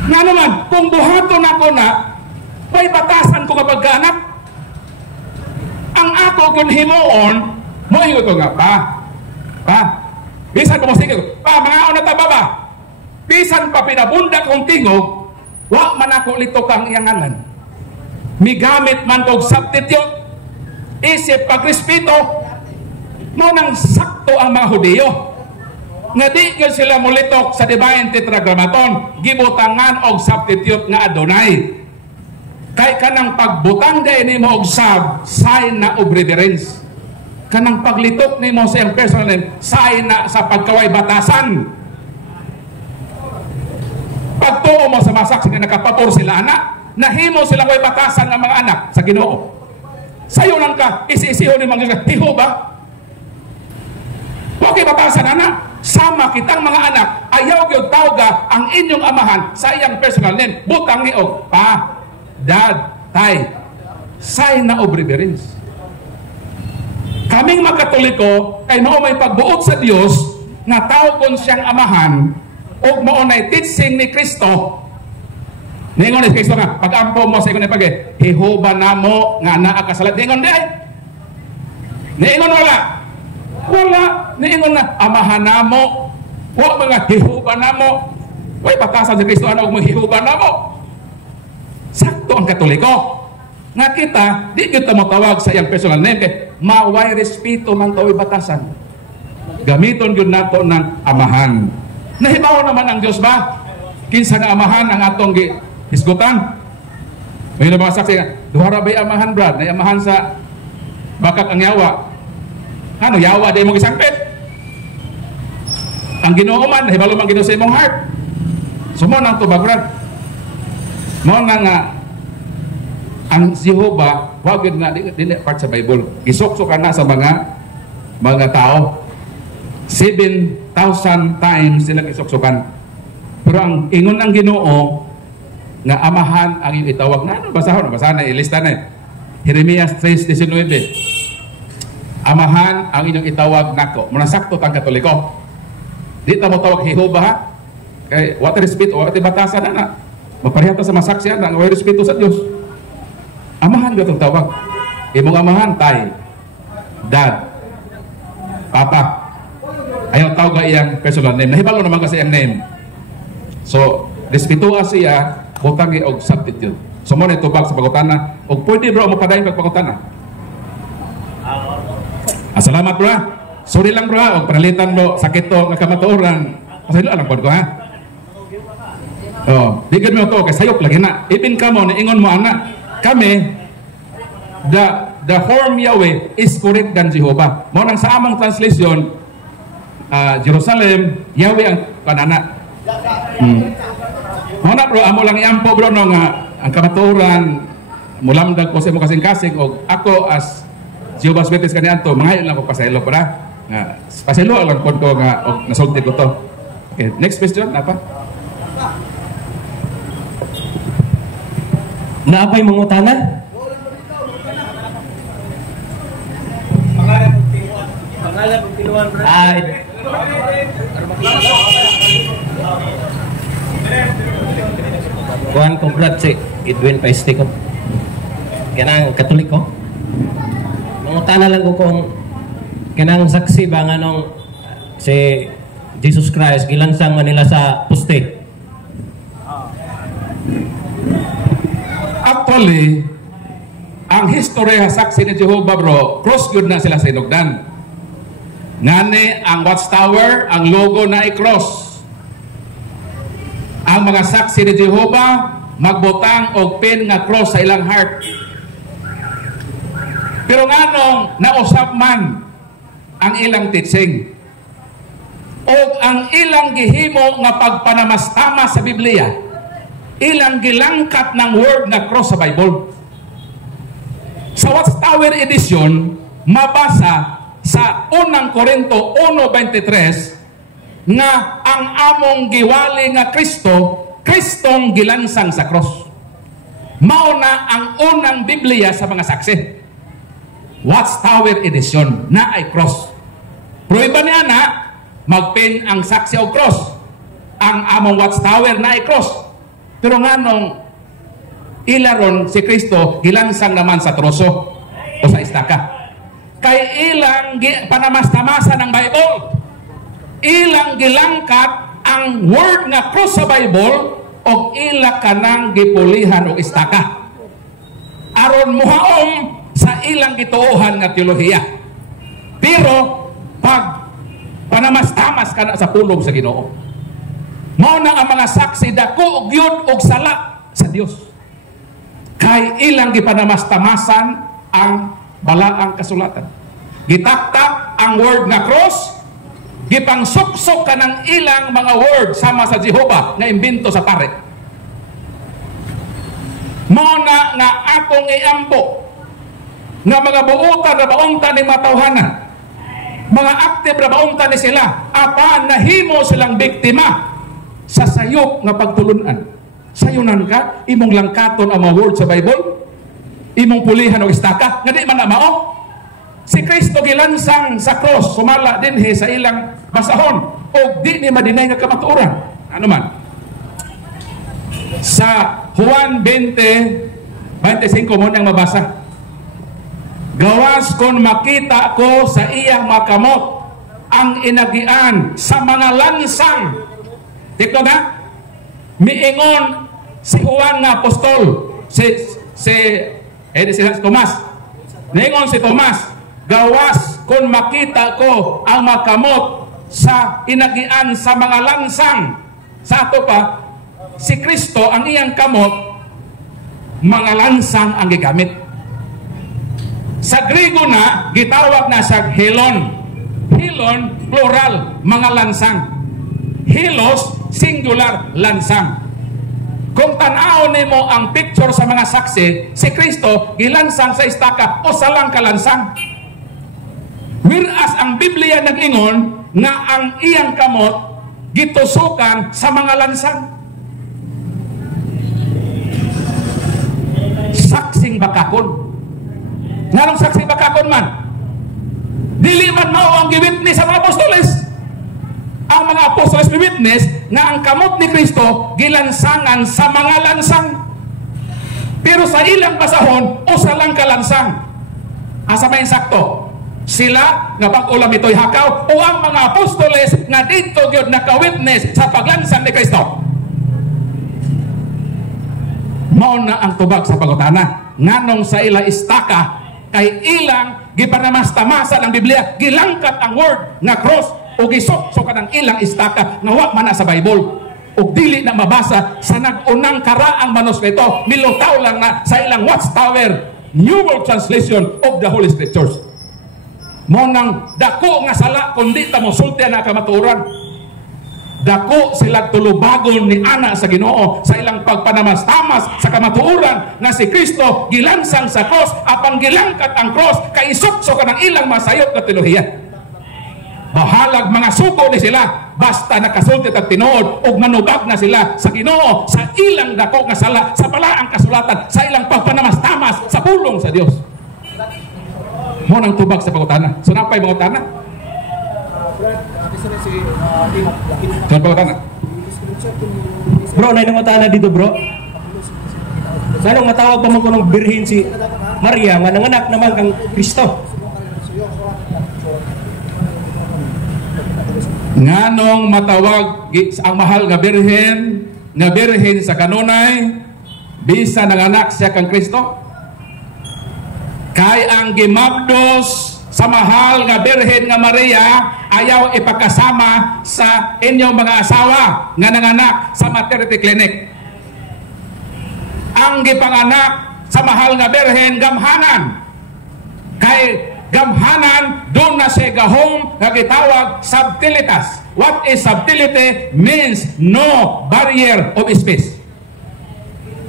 Nga naman, kung buhato na ko na, may batasan ko kapag anak. Ang ako kung himuon, moingon ko nga, pa, bisan ko masingil, pa, mga na ta ba? Bisan pa pinabunda kong tingog, wag man ako lito kang iyangalan. Migamit man og substitute, isip pagrespeto, mo nang sakto ang mga Hudiyo. Nga di yun sila mulitok sa Divine Tetragrammaton, gibutangan og substitute nga Adonai. Kay kanang pagbutang day ni mo og sign na og reverence. Kanang paglitok ni mo sa iyang personal name, sign na sa pagkaway batasan. Pagtuo mo sa masak, sige nakapapor sila anak, nahimo silang way batasan ng mga anak sa Ginoo. Sayo lang ka, isi-isiho ni mga hiho ba? Okay, batasan anak. Sama kitang mga anak, ayaw gyud tawga ang inyong amahan sa iyang personal name. Butang ni og pa, dad, tay. Sign na of reverence. Kaming mga Katoliko kay mao may pagbuot sa Dios nga tawgon siyang amahan ug mao nay teaching ni Kristo. Ningon ni Kristo nga, pag-ampo mo sa ikon pag Jehova namo nga naa ka salat. Ningon di ay. Ningon wala. Wala. Ningon na, amahan namo. Wa mga Jehova namo. Way batasan si Kristo ano og Jehova namo. sakto ang Katoliko. Nga kita, di kita matawag sa iyang personal name kay maway respeto man tao'y batasan. Gamiton yun nato ng amahan. Nahibaw naman ang Diyos ba? Kinsa nga amahan ang atong hisgutan? May mga saksi nga, duhara ba'y amahan, Brad? Na amahan sa bakak ang yawa. Ano, yawa dahil mong isangpit? Ang Ginoo man, nahibalo man Ginoo sa imong heart. So mo nang tubag, Brad. Mo na nga, ang Jehovah, wag yun nga, di part sa Bible. Gisokso ka na sa mga tao. 7,000 times sila gisoksokan. Pero ang ingon ng Ginoo nga amahan ang iyong itawag na ano, basahan na, ilista na Jeremias 3:19. Amahan ang inyong itawag nako. Muna sakto tang Katoliko. Di ta mo tawag Jehovah ha? Kay what respeto, what batasan na. Maparehata sa masaksihan na way respeto sa Dios. Amahan gatong tawag. Imong amahan tay, dad, papa. Ayaw tawag iyang personal name. Nahibalo naman kasi ang name. So, respetuha siya, butang og substitute. So, mo na itubag sa pagutana. O pwede bro, mapadayon pagpagutana. Salamat bro. Sorry lang bro, o panalitan mo sakit to nga kamatuoran. Pasaylo alam ko ha. Oh, digid mo to kay sayop lagi na. Ipin ka mo ni ingon mo ana. Kami the form Yahweh is correct than Jehovah. Mo nang sa among translation Jerusalem, Yahweh ang kanana. Mo na bro, amo lang iampo bro no nga ang kamatuoran mulamdag ko sa mo kasing-kasing og ako as Jehovah's Witness kaniadto, mangayon lang ko pasaylo para nga pasaylo lang ko nga og nasulti ko to. Okay, next question apa? Naapay mangutana? Pangalan ng piluan, bro. Kuhan ko, Brad, si Edwin Paiste ko. Kanang Katoliko. Mangutana lang ko kung kanang saksi ba nga nung si Jesus Christ gilansang manila sa puste. Actually, ang history saksi ni Jehovah bro, cross yun na sila sa inugdan. Ngani ang watchtower, ang logo na i-cross. Ang mga saksi ni Jehovah magbutang og pin nga cross sa ilang heart. Pero nganong nausap man ang ilang teaching o ang ilang gihimo nga pagpanamastama sa Biblia, ilang gilangkat ng word na cross sa Bible. Sa Watchtower edition, mabasa sa 1 Korinto 1:23 nga ang among giwali nga Kristo, Kristong gilansang sa cross. Mao na ang unang Biblia sa mga saksi. Watchtower edition na ay cross. Prueba niya na magpin ang saksi o cross. Ang among Watchtower na ay cross. Pero nganong ilaron si Kristo gilansang naman sa troso o sa istaka. Kay ilang panamastamasan ng Bible, ilang gilangkat ang word nga cross sa Bible o ila kanang gipulihan o istaka. Aron muhaom sa ilang gituohan nga teolohiya. Pero pag panamastamas ka na sa pulong sa Ginoo, mao na ang mga saksi dako og yun og sala sa Dios. Kay ilang gipanamastamasan ang balaang kasulatan. Gitaktak ang word nga cross, gipangsuksok ka ng ilang mga word sama sa Jehovah nga imbento sa pare. Mao na nga atong iampo nga mga buutan na baunta ni matawhanan, mga active na baunta ni sila, apan nahimo silang biktima sa sayop nga pagtulunan. Sayunan ka, imong langkaton ang mga word sa Bible, imong pulihan o istaka, nga di man na mao. Si Kristo gilansang sa cross, sumala din sa ilang basahon, o di ni madinay nga kamatuoran. Ano man? Sa Juan 20:25 mo nang mabasa. Gawas kon makita ko sa iyang makamot ang inagian sa mga lansang. Dito na, miingon si Juan nga apostol, si Tomas. Ningon si Tomas, gawas kung makita ko ang makamot sa inagian sa mga lansang. Sa ato pa, si Kristo ang iyang kamot, mga lansang ang gigamit. Sa Griego na, gitawag na sa helon. Helon, plural, mga lansang. Helos, singular, lansang. Kung tanaw nimo ang picture sa mga saksi, si Kristo gilansang sa istaka o salang kalansang. Whereas ang Biblia nag-ingon nga ang iyang kamot gitusukan sa mga lansang. Saksing bakakon. Nganong saksing bakakon man? Dili man mao ang giwitness sa mga apostoles. Ang mga apostoles giwitness na ang kamot ni Kristo gilansangan sa mga lansang. Pero sa ilang basahon, usa lang kalansang. Asa may sakto? Sila nga pag-ulam ito'y hakaw o ang mga apostoles nga dito gyud naka-witness sa paglansang ni Kristo. Mao na ang tubag sa pangutana. Nganong sa ila istaka kay ilang gipanamastamasan ang Biblia, gilangkat ang word nga cross o gisok-sok ang ilang istaka nga wa man na sa Bible o dili na mabasa sa nag-unang karaang manuskrito, milutaw lang na sa ilang watchtower, New World Translation of the Holy Scriptures. Mo nang dako nga sala kundi ta mosultian na kamatuoran. Dako sila tulubagon ni ana sa Ginoo sa ilang pagpanamastamas sa kamatuoran nga si Kristo gilansang sa cross apan gilangkat ang cross kay isok-sok ang ilang masayop na teolohiya. Bahalag mga suko ni sila basta nakasulti at tinuod ug manubag na sila sa Ginoo sa ilang dako nga sala sa balaang kasulatan sa ilang pagpanamastamas sa pulong sa Dios. Mo nang tubag sa pangutana. So napay pangutana? Sa pangutana. Bro, na yung utana dito, bro. Sanong matawag pa mo ko ng birhin si Maria nga nanganak naman kang Kristo. Nganong matawag ang mahal nga birhen sa kanunay bisa nanganak siya kang Kristo? Kay ang gimabdos sa mahal nga birhen nga Maria ayaw ipakasama sa inyong mga asawa nga nanganak sa maternity clinic. Ang gipanganak sa mahal nga birhen gamhanan. Kay gamhanan doon na siya gahom nga gitawag subtilitas. What is subtility? Means no barrier of space.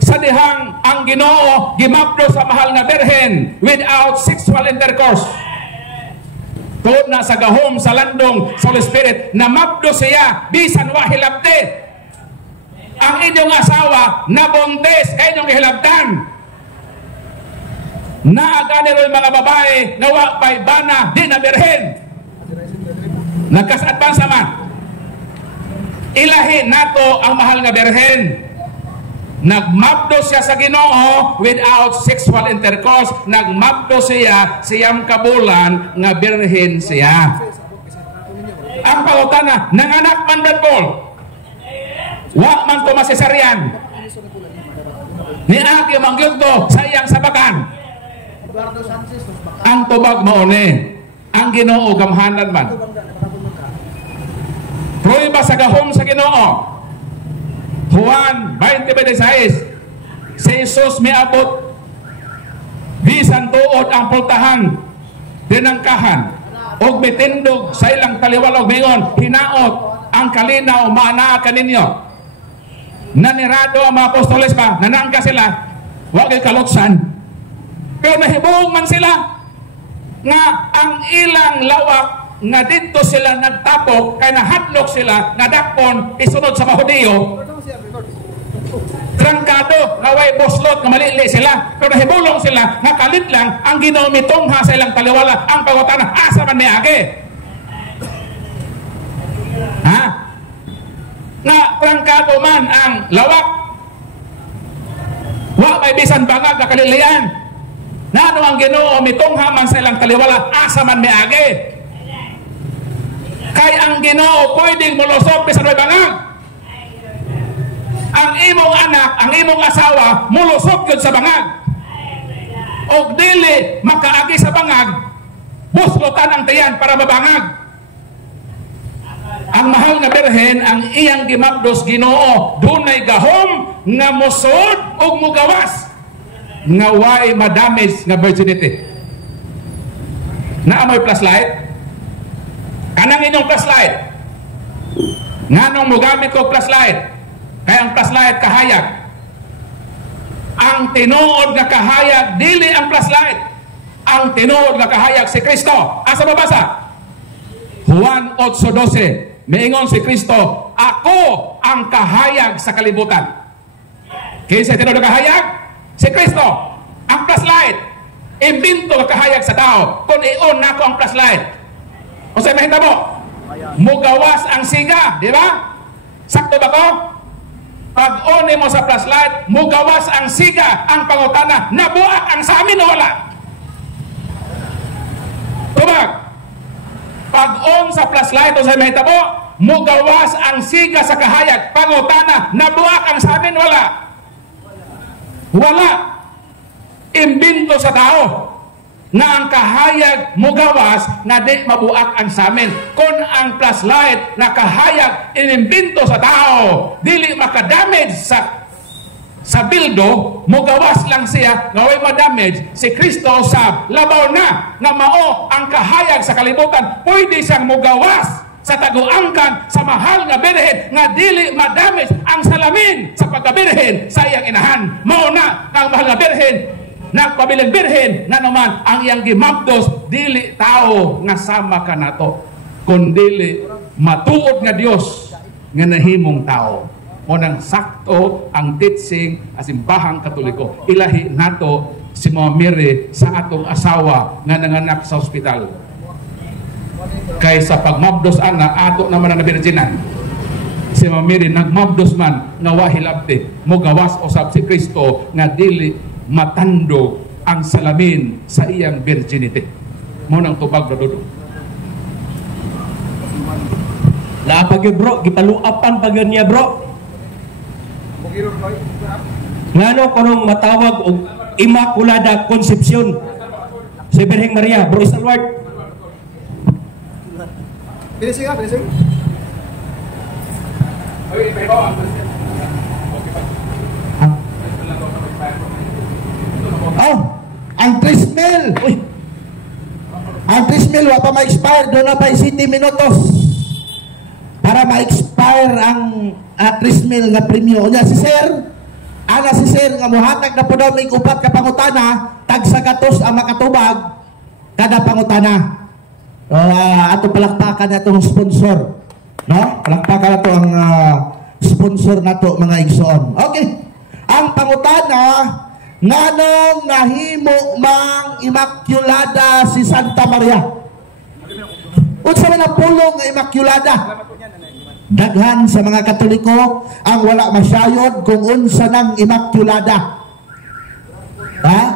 Sa dihang ang Ginoo gimabdo sa mahal nga birhen without sexual intercourse. Tuod na sa gahom sa landong sa Holy Spirit na mabdo siya bisan wa hilabti. Ang inyong asawa nabuntis kay inyong hilabtan. Naagani mga babae na wa pay bana di na birhen. Nagkas-advance man. Ilahin nato ang mahal nga birhen. Nagmabdo siya sa Ginoo without sexual intercourse. Nagmabdo siya siyam kabulan nga birhen siya. Ang pangutana, nanganak man Paul. Wa man to masesaryan. Niagi mangyudto sa iyang sabakan. Ang tubag maone, ang Ginoo gamhanan man. Prueba sa gahom sa Ginoo. Juan 20:26, si Jesus miabot bisan tuod ang pultahan dinangkahan og mitindog sa ilang taliwalog mingon hinaot ang kalinaw maanaa kaninyo. Nanirado ang mga apostoles pa, nanangka sila, wa kay kalotsan. Pero nahibuog man sila nga ang ilang lawak nga dito sila nagtapok kay nahadlok sila nga dakpon isunod sa mga Hudiyo. Trangkado nga way boslot nga malili sila pero nahibulong sila nga kalit lang ang Ginoo mitungha sa ilang taliwala. Ang pangutana, asa man miagi? Ha? Nga trangkado man ang lawak, wa may bisan bangag nga kalilian. Nano ang Ginoo mitungha man sa ilang taliwala, asa man miagi? Kay ang Ginoo pwedeng mulusot bisan may bangag. Ang imong anak, ang imong asawa mulusot gyud sa bangag. Og dili makaagi sa bangag, buslotan ang tiyan para mabangag. Ang mahal nga birhen, ang iyang gimapdos Ginoo, dunay gahom nga musod og mugawas nga way madamage nga virginity. Naamoy flashlight? Kanang inyong flashlight. Nganong mogamit ko flashlight? Kaya ang flashlight kahayag. Ang tinuod nga kahayag dili ang flashlight. Ang tinuod nga kahayag si Kristo. Asa mabasa? Juan 8:12. Miingon si Kristo, ako ang kahayag sa kalibutan. Kinsa tinuod nga kahayag? Si Kristo. Ang flashlight. Imbento nga kahayag sa tao. Kung i-on nako ang flashlight. O sa mahitabo, mugawas ang siga, di ba? Sakto ba ko? Pag-on mo sa flashlight, mugawas ang siga, ang pangutana, nabuak ang sa amin o wala? Tubag. Pag-on sa flashlight o sa mahitabo, mugawas ang siga sa kahayag, pangutana, nabuak ang sa amin wala? Wala. Imbento sa tao na ang kahayag mugawas na di mabuak ang samin. Kung ang flashlight na kahayag inimbento sa tao, dili makadamage sa bildo, mugawas lang siya, ngaway madamage, si Kristo sa labaw na mao ang kahayag sa kalibutan, pwede siyang mugawas sa taguangkan sa mahal nga birhen nga dili madamage ang salamin sa pagkabirhen sa iyang inahan. Mao na ang mahal nga birhen nagpabiling birhen nga naman ang iyang gimapdos dili tao nga sama ka nato, kundi matuod nga Dios nga nahimong tao. O nang sakto ang teaching sa simbahang Katoliko. Ilahi nato si Mama Mary sa atong asawa nga nanganak sa ospital. Kaysa pagmabdos ana ato naman ang nabirginan. Si Mama Mary nagmabdos man nga wahilabte, mogawas usab si Kristo nga dili matando ang salamin sa iyang virginity. Mo nang tubag na dodo. Lapag yun bro, gipaluapan pag yun niya bro. Ngano kunong matawag og Immaculada Concepcion si Birheng Maria, bro Istalward. Bilising nga, bilising. Oh, ang 3,000. Uy. Ang 3,000 wa pa ma-expire, doon na pa 7 minutos para ma-expire ang 3,000 nga premyo. Unya si Sir, si Sir nga muhatag na po daw may upat ka pangutana, tag sa gatos ang makatubag kada pangutana. Ato palakpakan na itong sponsor, no? Palakpakan na ito ang sponsor na ito, mga igsoon. Okay, ang pangutana, nganong nahimo mang Immaculada si Santa Maria? Unsa man ang pulong nga Immaculada? Daghan sa mga Katoliko ang wala masyayod kung unsa nang Immaculada.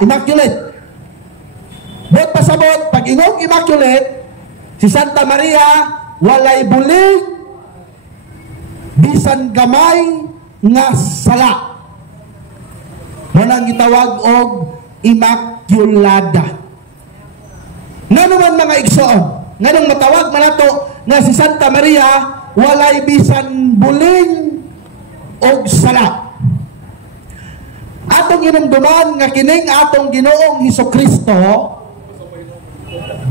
Immaculate. Bot pasabot, pag ingong Immaculate, si Santa Maria walay bulig, bisan gamay nga sala. Manang gitawag og Immaculada. Nga naman mga igsoon, nga nang matawag manato nga si Santa Maria walay bisan buling og sala. Atong ginumduman nga kining atong Ginoong Hesukristo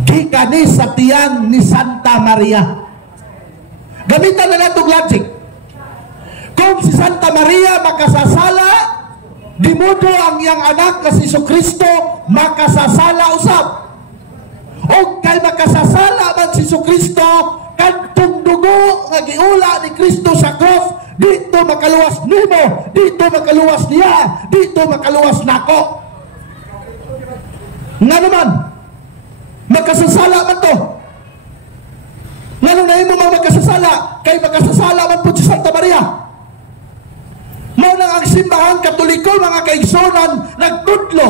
gikani sa tiyan ni Santa Maria. Gamitan na natong logic. Kung si Santa Maria makasasala, di modo ang iyang anak na si Jesucristo makasasala usab. O kay makasasala man si Jesucristo, kadtong dugo nga giula ni Kristo sa cross, dito makaluwas nimo, dito makaluwas niya, dito makaluwas nako. Nga naman, makasasala man to. Nga nung nahimo mga makasasala, kay makasasala man po si Santa Maria. Mao nang ang simbahang Katoliko, mga kaigsonan, nagtudlo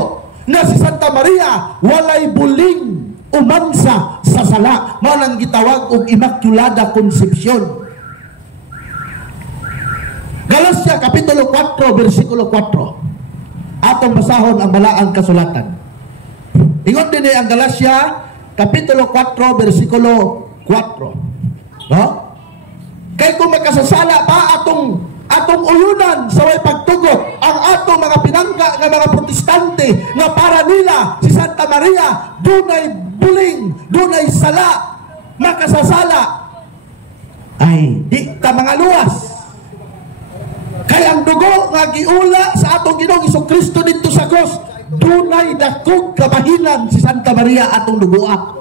na si Santa Maria walay buling umansa sa sala. Mao nang gitawag og Immaculada Concepcion. Galacia Kapitulo 4, versikulo 4. Atong basahon ang balaang kasulatan. Ingon din ang Galacia Kapitulo 4, versikulo 4. No? Kaya kung makasasala pa atong uyunan sa way pagtugot ang atong mga pinangga nga mga protestante nga para nila si Santa Maria dunay buling, dunay sala, makasasala ay di ka mga luwas. Kaya ang dugo nga giula sa atong Ginoong Jesucristo dito sa cross, dunay dakog kabahinan si Santa Maria atong dugoa.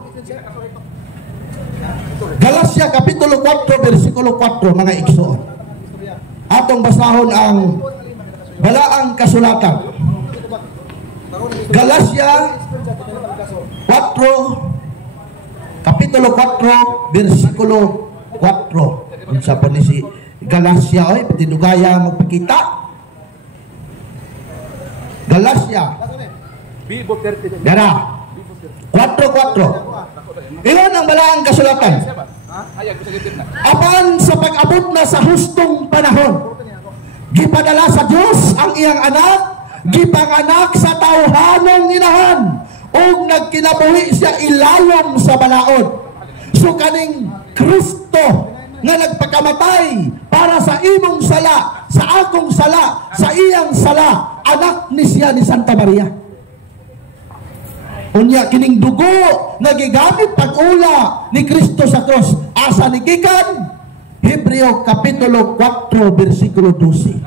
Galacia Kapitulo 4, versikulo 4, mga igsoon. Atong basahon ang balaang kasulatan. Galacia 4, Kapitulo 4, versikulo 4. Unsa pa ni si Galacia, oy, patinugaya magpakita. Galacia. Dara. 4:4. Iyon ang balaang kasulatan. Apan sa pag-abot na sa hustong panahon, gipadala sa Dios ang iyang anak, gipanganak sa tawhanong inahan, ug nagkinabuhi siya ilalom sa balaod. So kaning Kristo nga nagpakamatay para sa imong sala, sa akong sala, sa iyang sala, anak ni siya ni Santa Maria. Unya kining dugo nga gigamit pag-ula ni Kristo sa cross, asa ni gikan? Hebreo Kapitulo 4, versikulo 12.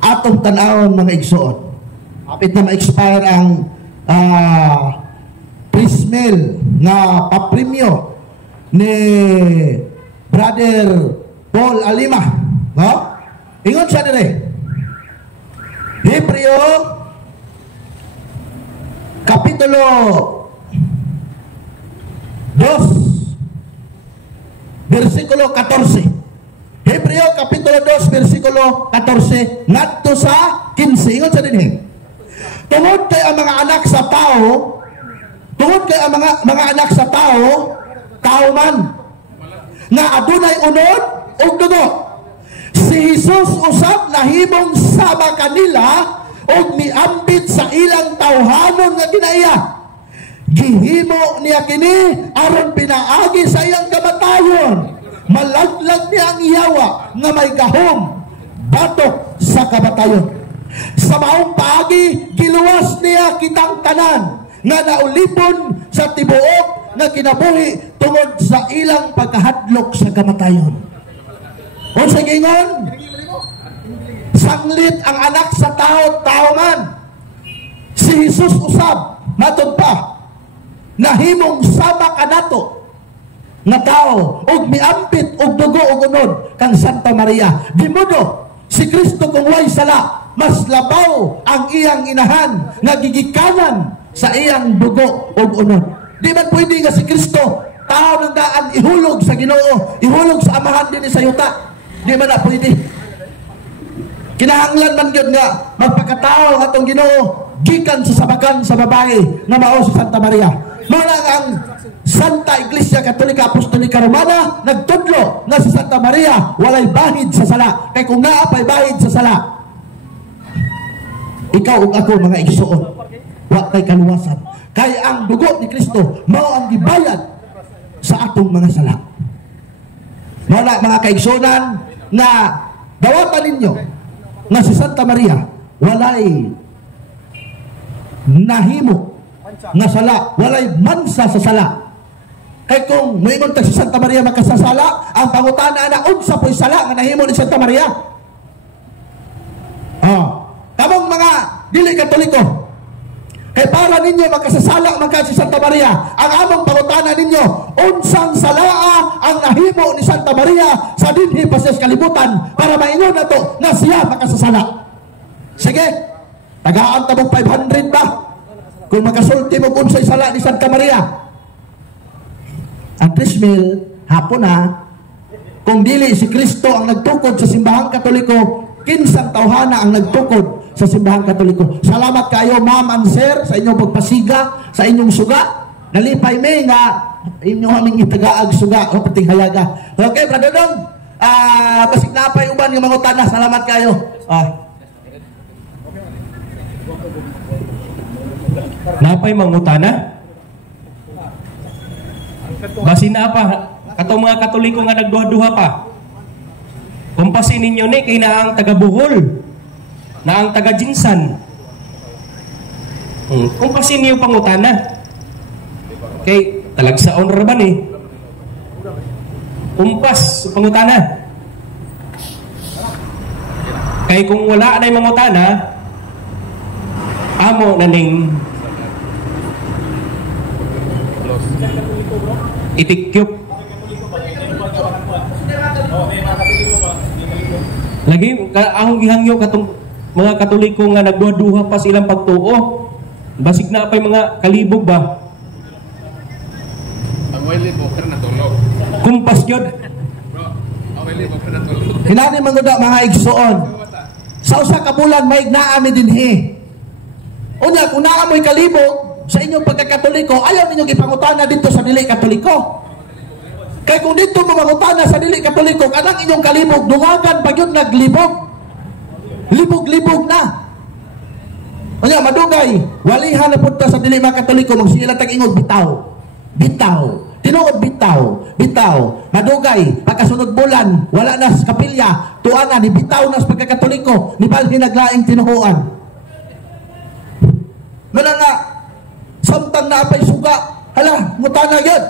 Atong tan-awon mga igsoon. Apit na ma-expire ang prismel nga papremyo ni Brother Paul Alima, no? Ingon siya dire. Hebreo Kapitulo 2, versikulo 14. Hebreo Kapitulo 2, versikulo 14 ngadto sa 15. Ingon siya dinhi. Tungod kay ang mga anak sa tao, tungod kay ang mga anak sa tao, tao man nga adunay unod ug dugo. Si Jesus usab nahimong sama kanila ug miambit sa ilang tawhanon nga kinaiya. Gihimo niya kini aron pinaagi sa iyang kamatayon. Malaglag niya ang iyawa nga may gahom batok sa kamatayon. Sa maong paagi giluwas niya kitang tanan nga naulipon sa tibuok nga kinabuhi tungod sa ilang pagkahadlok sa kamatayon. Unsa gingon? Sanglit ang anak sa tao, tao man. Si Jesus usab, matod pa, nahimong sama kanato na tao, ug miampit ug dugo ug unod kang Santa Maria. Di modo, si Kristo kung way sala, mas labaw ang iyang inahan nga gigikanan sa iyang dugo ug unod. Di man pwede nga si Kristo, tao ng daan, ihulog sa Ginoo, ihulog sa amahan din sa yuta. Di man na pwede. Kinahanglan man gyud nga magpakatao atong Ginoo gikan sa sabakan sa babae nga mao si Santa Maria. Mao lang ang Santa Iglesia Katolika Apostolika Romana nagtudlo nga si Santa Maria walay bahid sa sala. Kay kung naa pay bahid sa sala, ikaw ug ako mga igsoon, wa tay kaluwasan. Kay ang dugo ni Kristo mao ang gibayad sa atong mga sala. Mao na mga kaigsonan nga dawatan ninyo nga si Santa Maria walay nahimo nga sala, walay mansa sa sala. Kay kung moingon ta si Santa Maria makasasala, ang pangutana na unsa po'y sala nga nahimo ni Santa Maria? Kamong mga dili Katoliko, kay para ninyo makasasala man si Santa Maria, ang among pangutana ninyo, unsang salaa ang nahimo ni Santa Maria sa dinhi pa sa kalibutan para maingon nato na siya makasasala. Sige, tagaan ta mong 500 ba kung makasulti mo unsay sala ni Santa Maria? Ang 3,000 hapon na, kung dili si Kristo ang nagtukod sa simbahang Katoliko, kinsang tawhana ang nagtukod sa simbahang Katoliko. Salamat kayo ma'am and sir sa inyong pagpasiga, sa inyong suga. Nalipay may nga inyong aming itagaag suga o pating hayaga. Okay, Brother Dong, Basig na pa uban nga mangutana. Salamat kayo. Napay mangutana? Basin na pa, katong mga Katoliko nga nagduha-duha pa. Kumpasin ninyo ni kay na ang taga Bohol, na ang taga Jinsan. Kumpasin niyo pangutana. Kay talagsaon ra ba ni? Kumpas pangutana. Kay kung wala na mangutana, amo na ning itikyop. Lagi ahong gihangyo katong mga Katoliko nga nagduha-duha pa silang pagtuo. Basig na pay mga kalibog ba? Ang wali mo ka na tulog. Kumpas gyud. Bro, ang wali mo ka na tulog. Hinani manguda mga igsuon. Sa usa ka bulan may naa mi dinhi. Unya kung naa mo'y kalibog sa inyong pagkakatoliko, ayaw ninyong ipangutana dito sa dili Katoliko. Kaya kung dito mo mangutana sa dili Katoliko, kanang inyong kalibog, dungagan pa yun naglibog. Libog-libog na. Unya madugay, walihan na punta sa dili mga Katoliko, magsila tag-ingog bitaw. Bitaw. Tinuod bitaw. Bitaw. Madugay, pagkasunod bulan, wala na sa kapilya, tuana, ni bitaw na sa pagkakatoliko, ni balhin naglaing tinuhuan. Muna nga, samtang na apay suga, hala, mutana yun.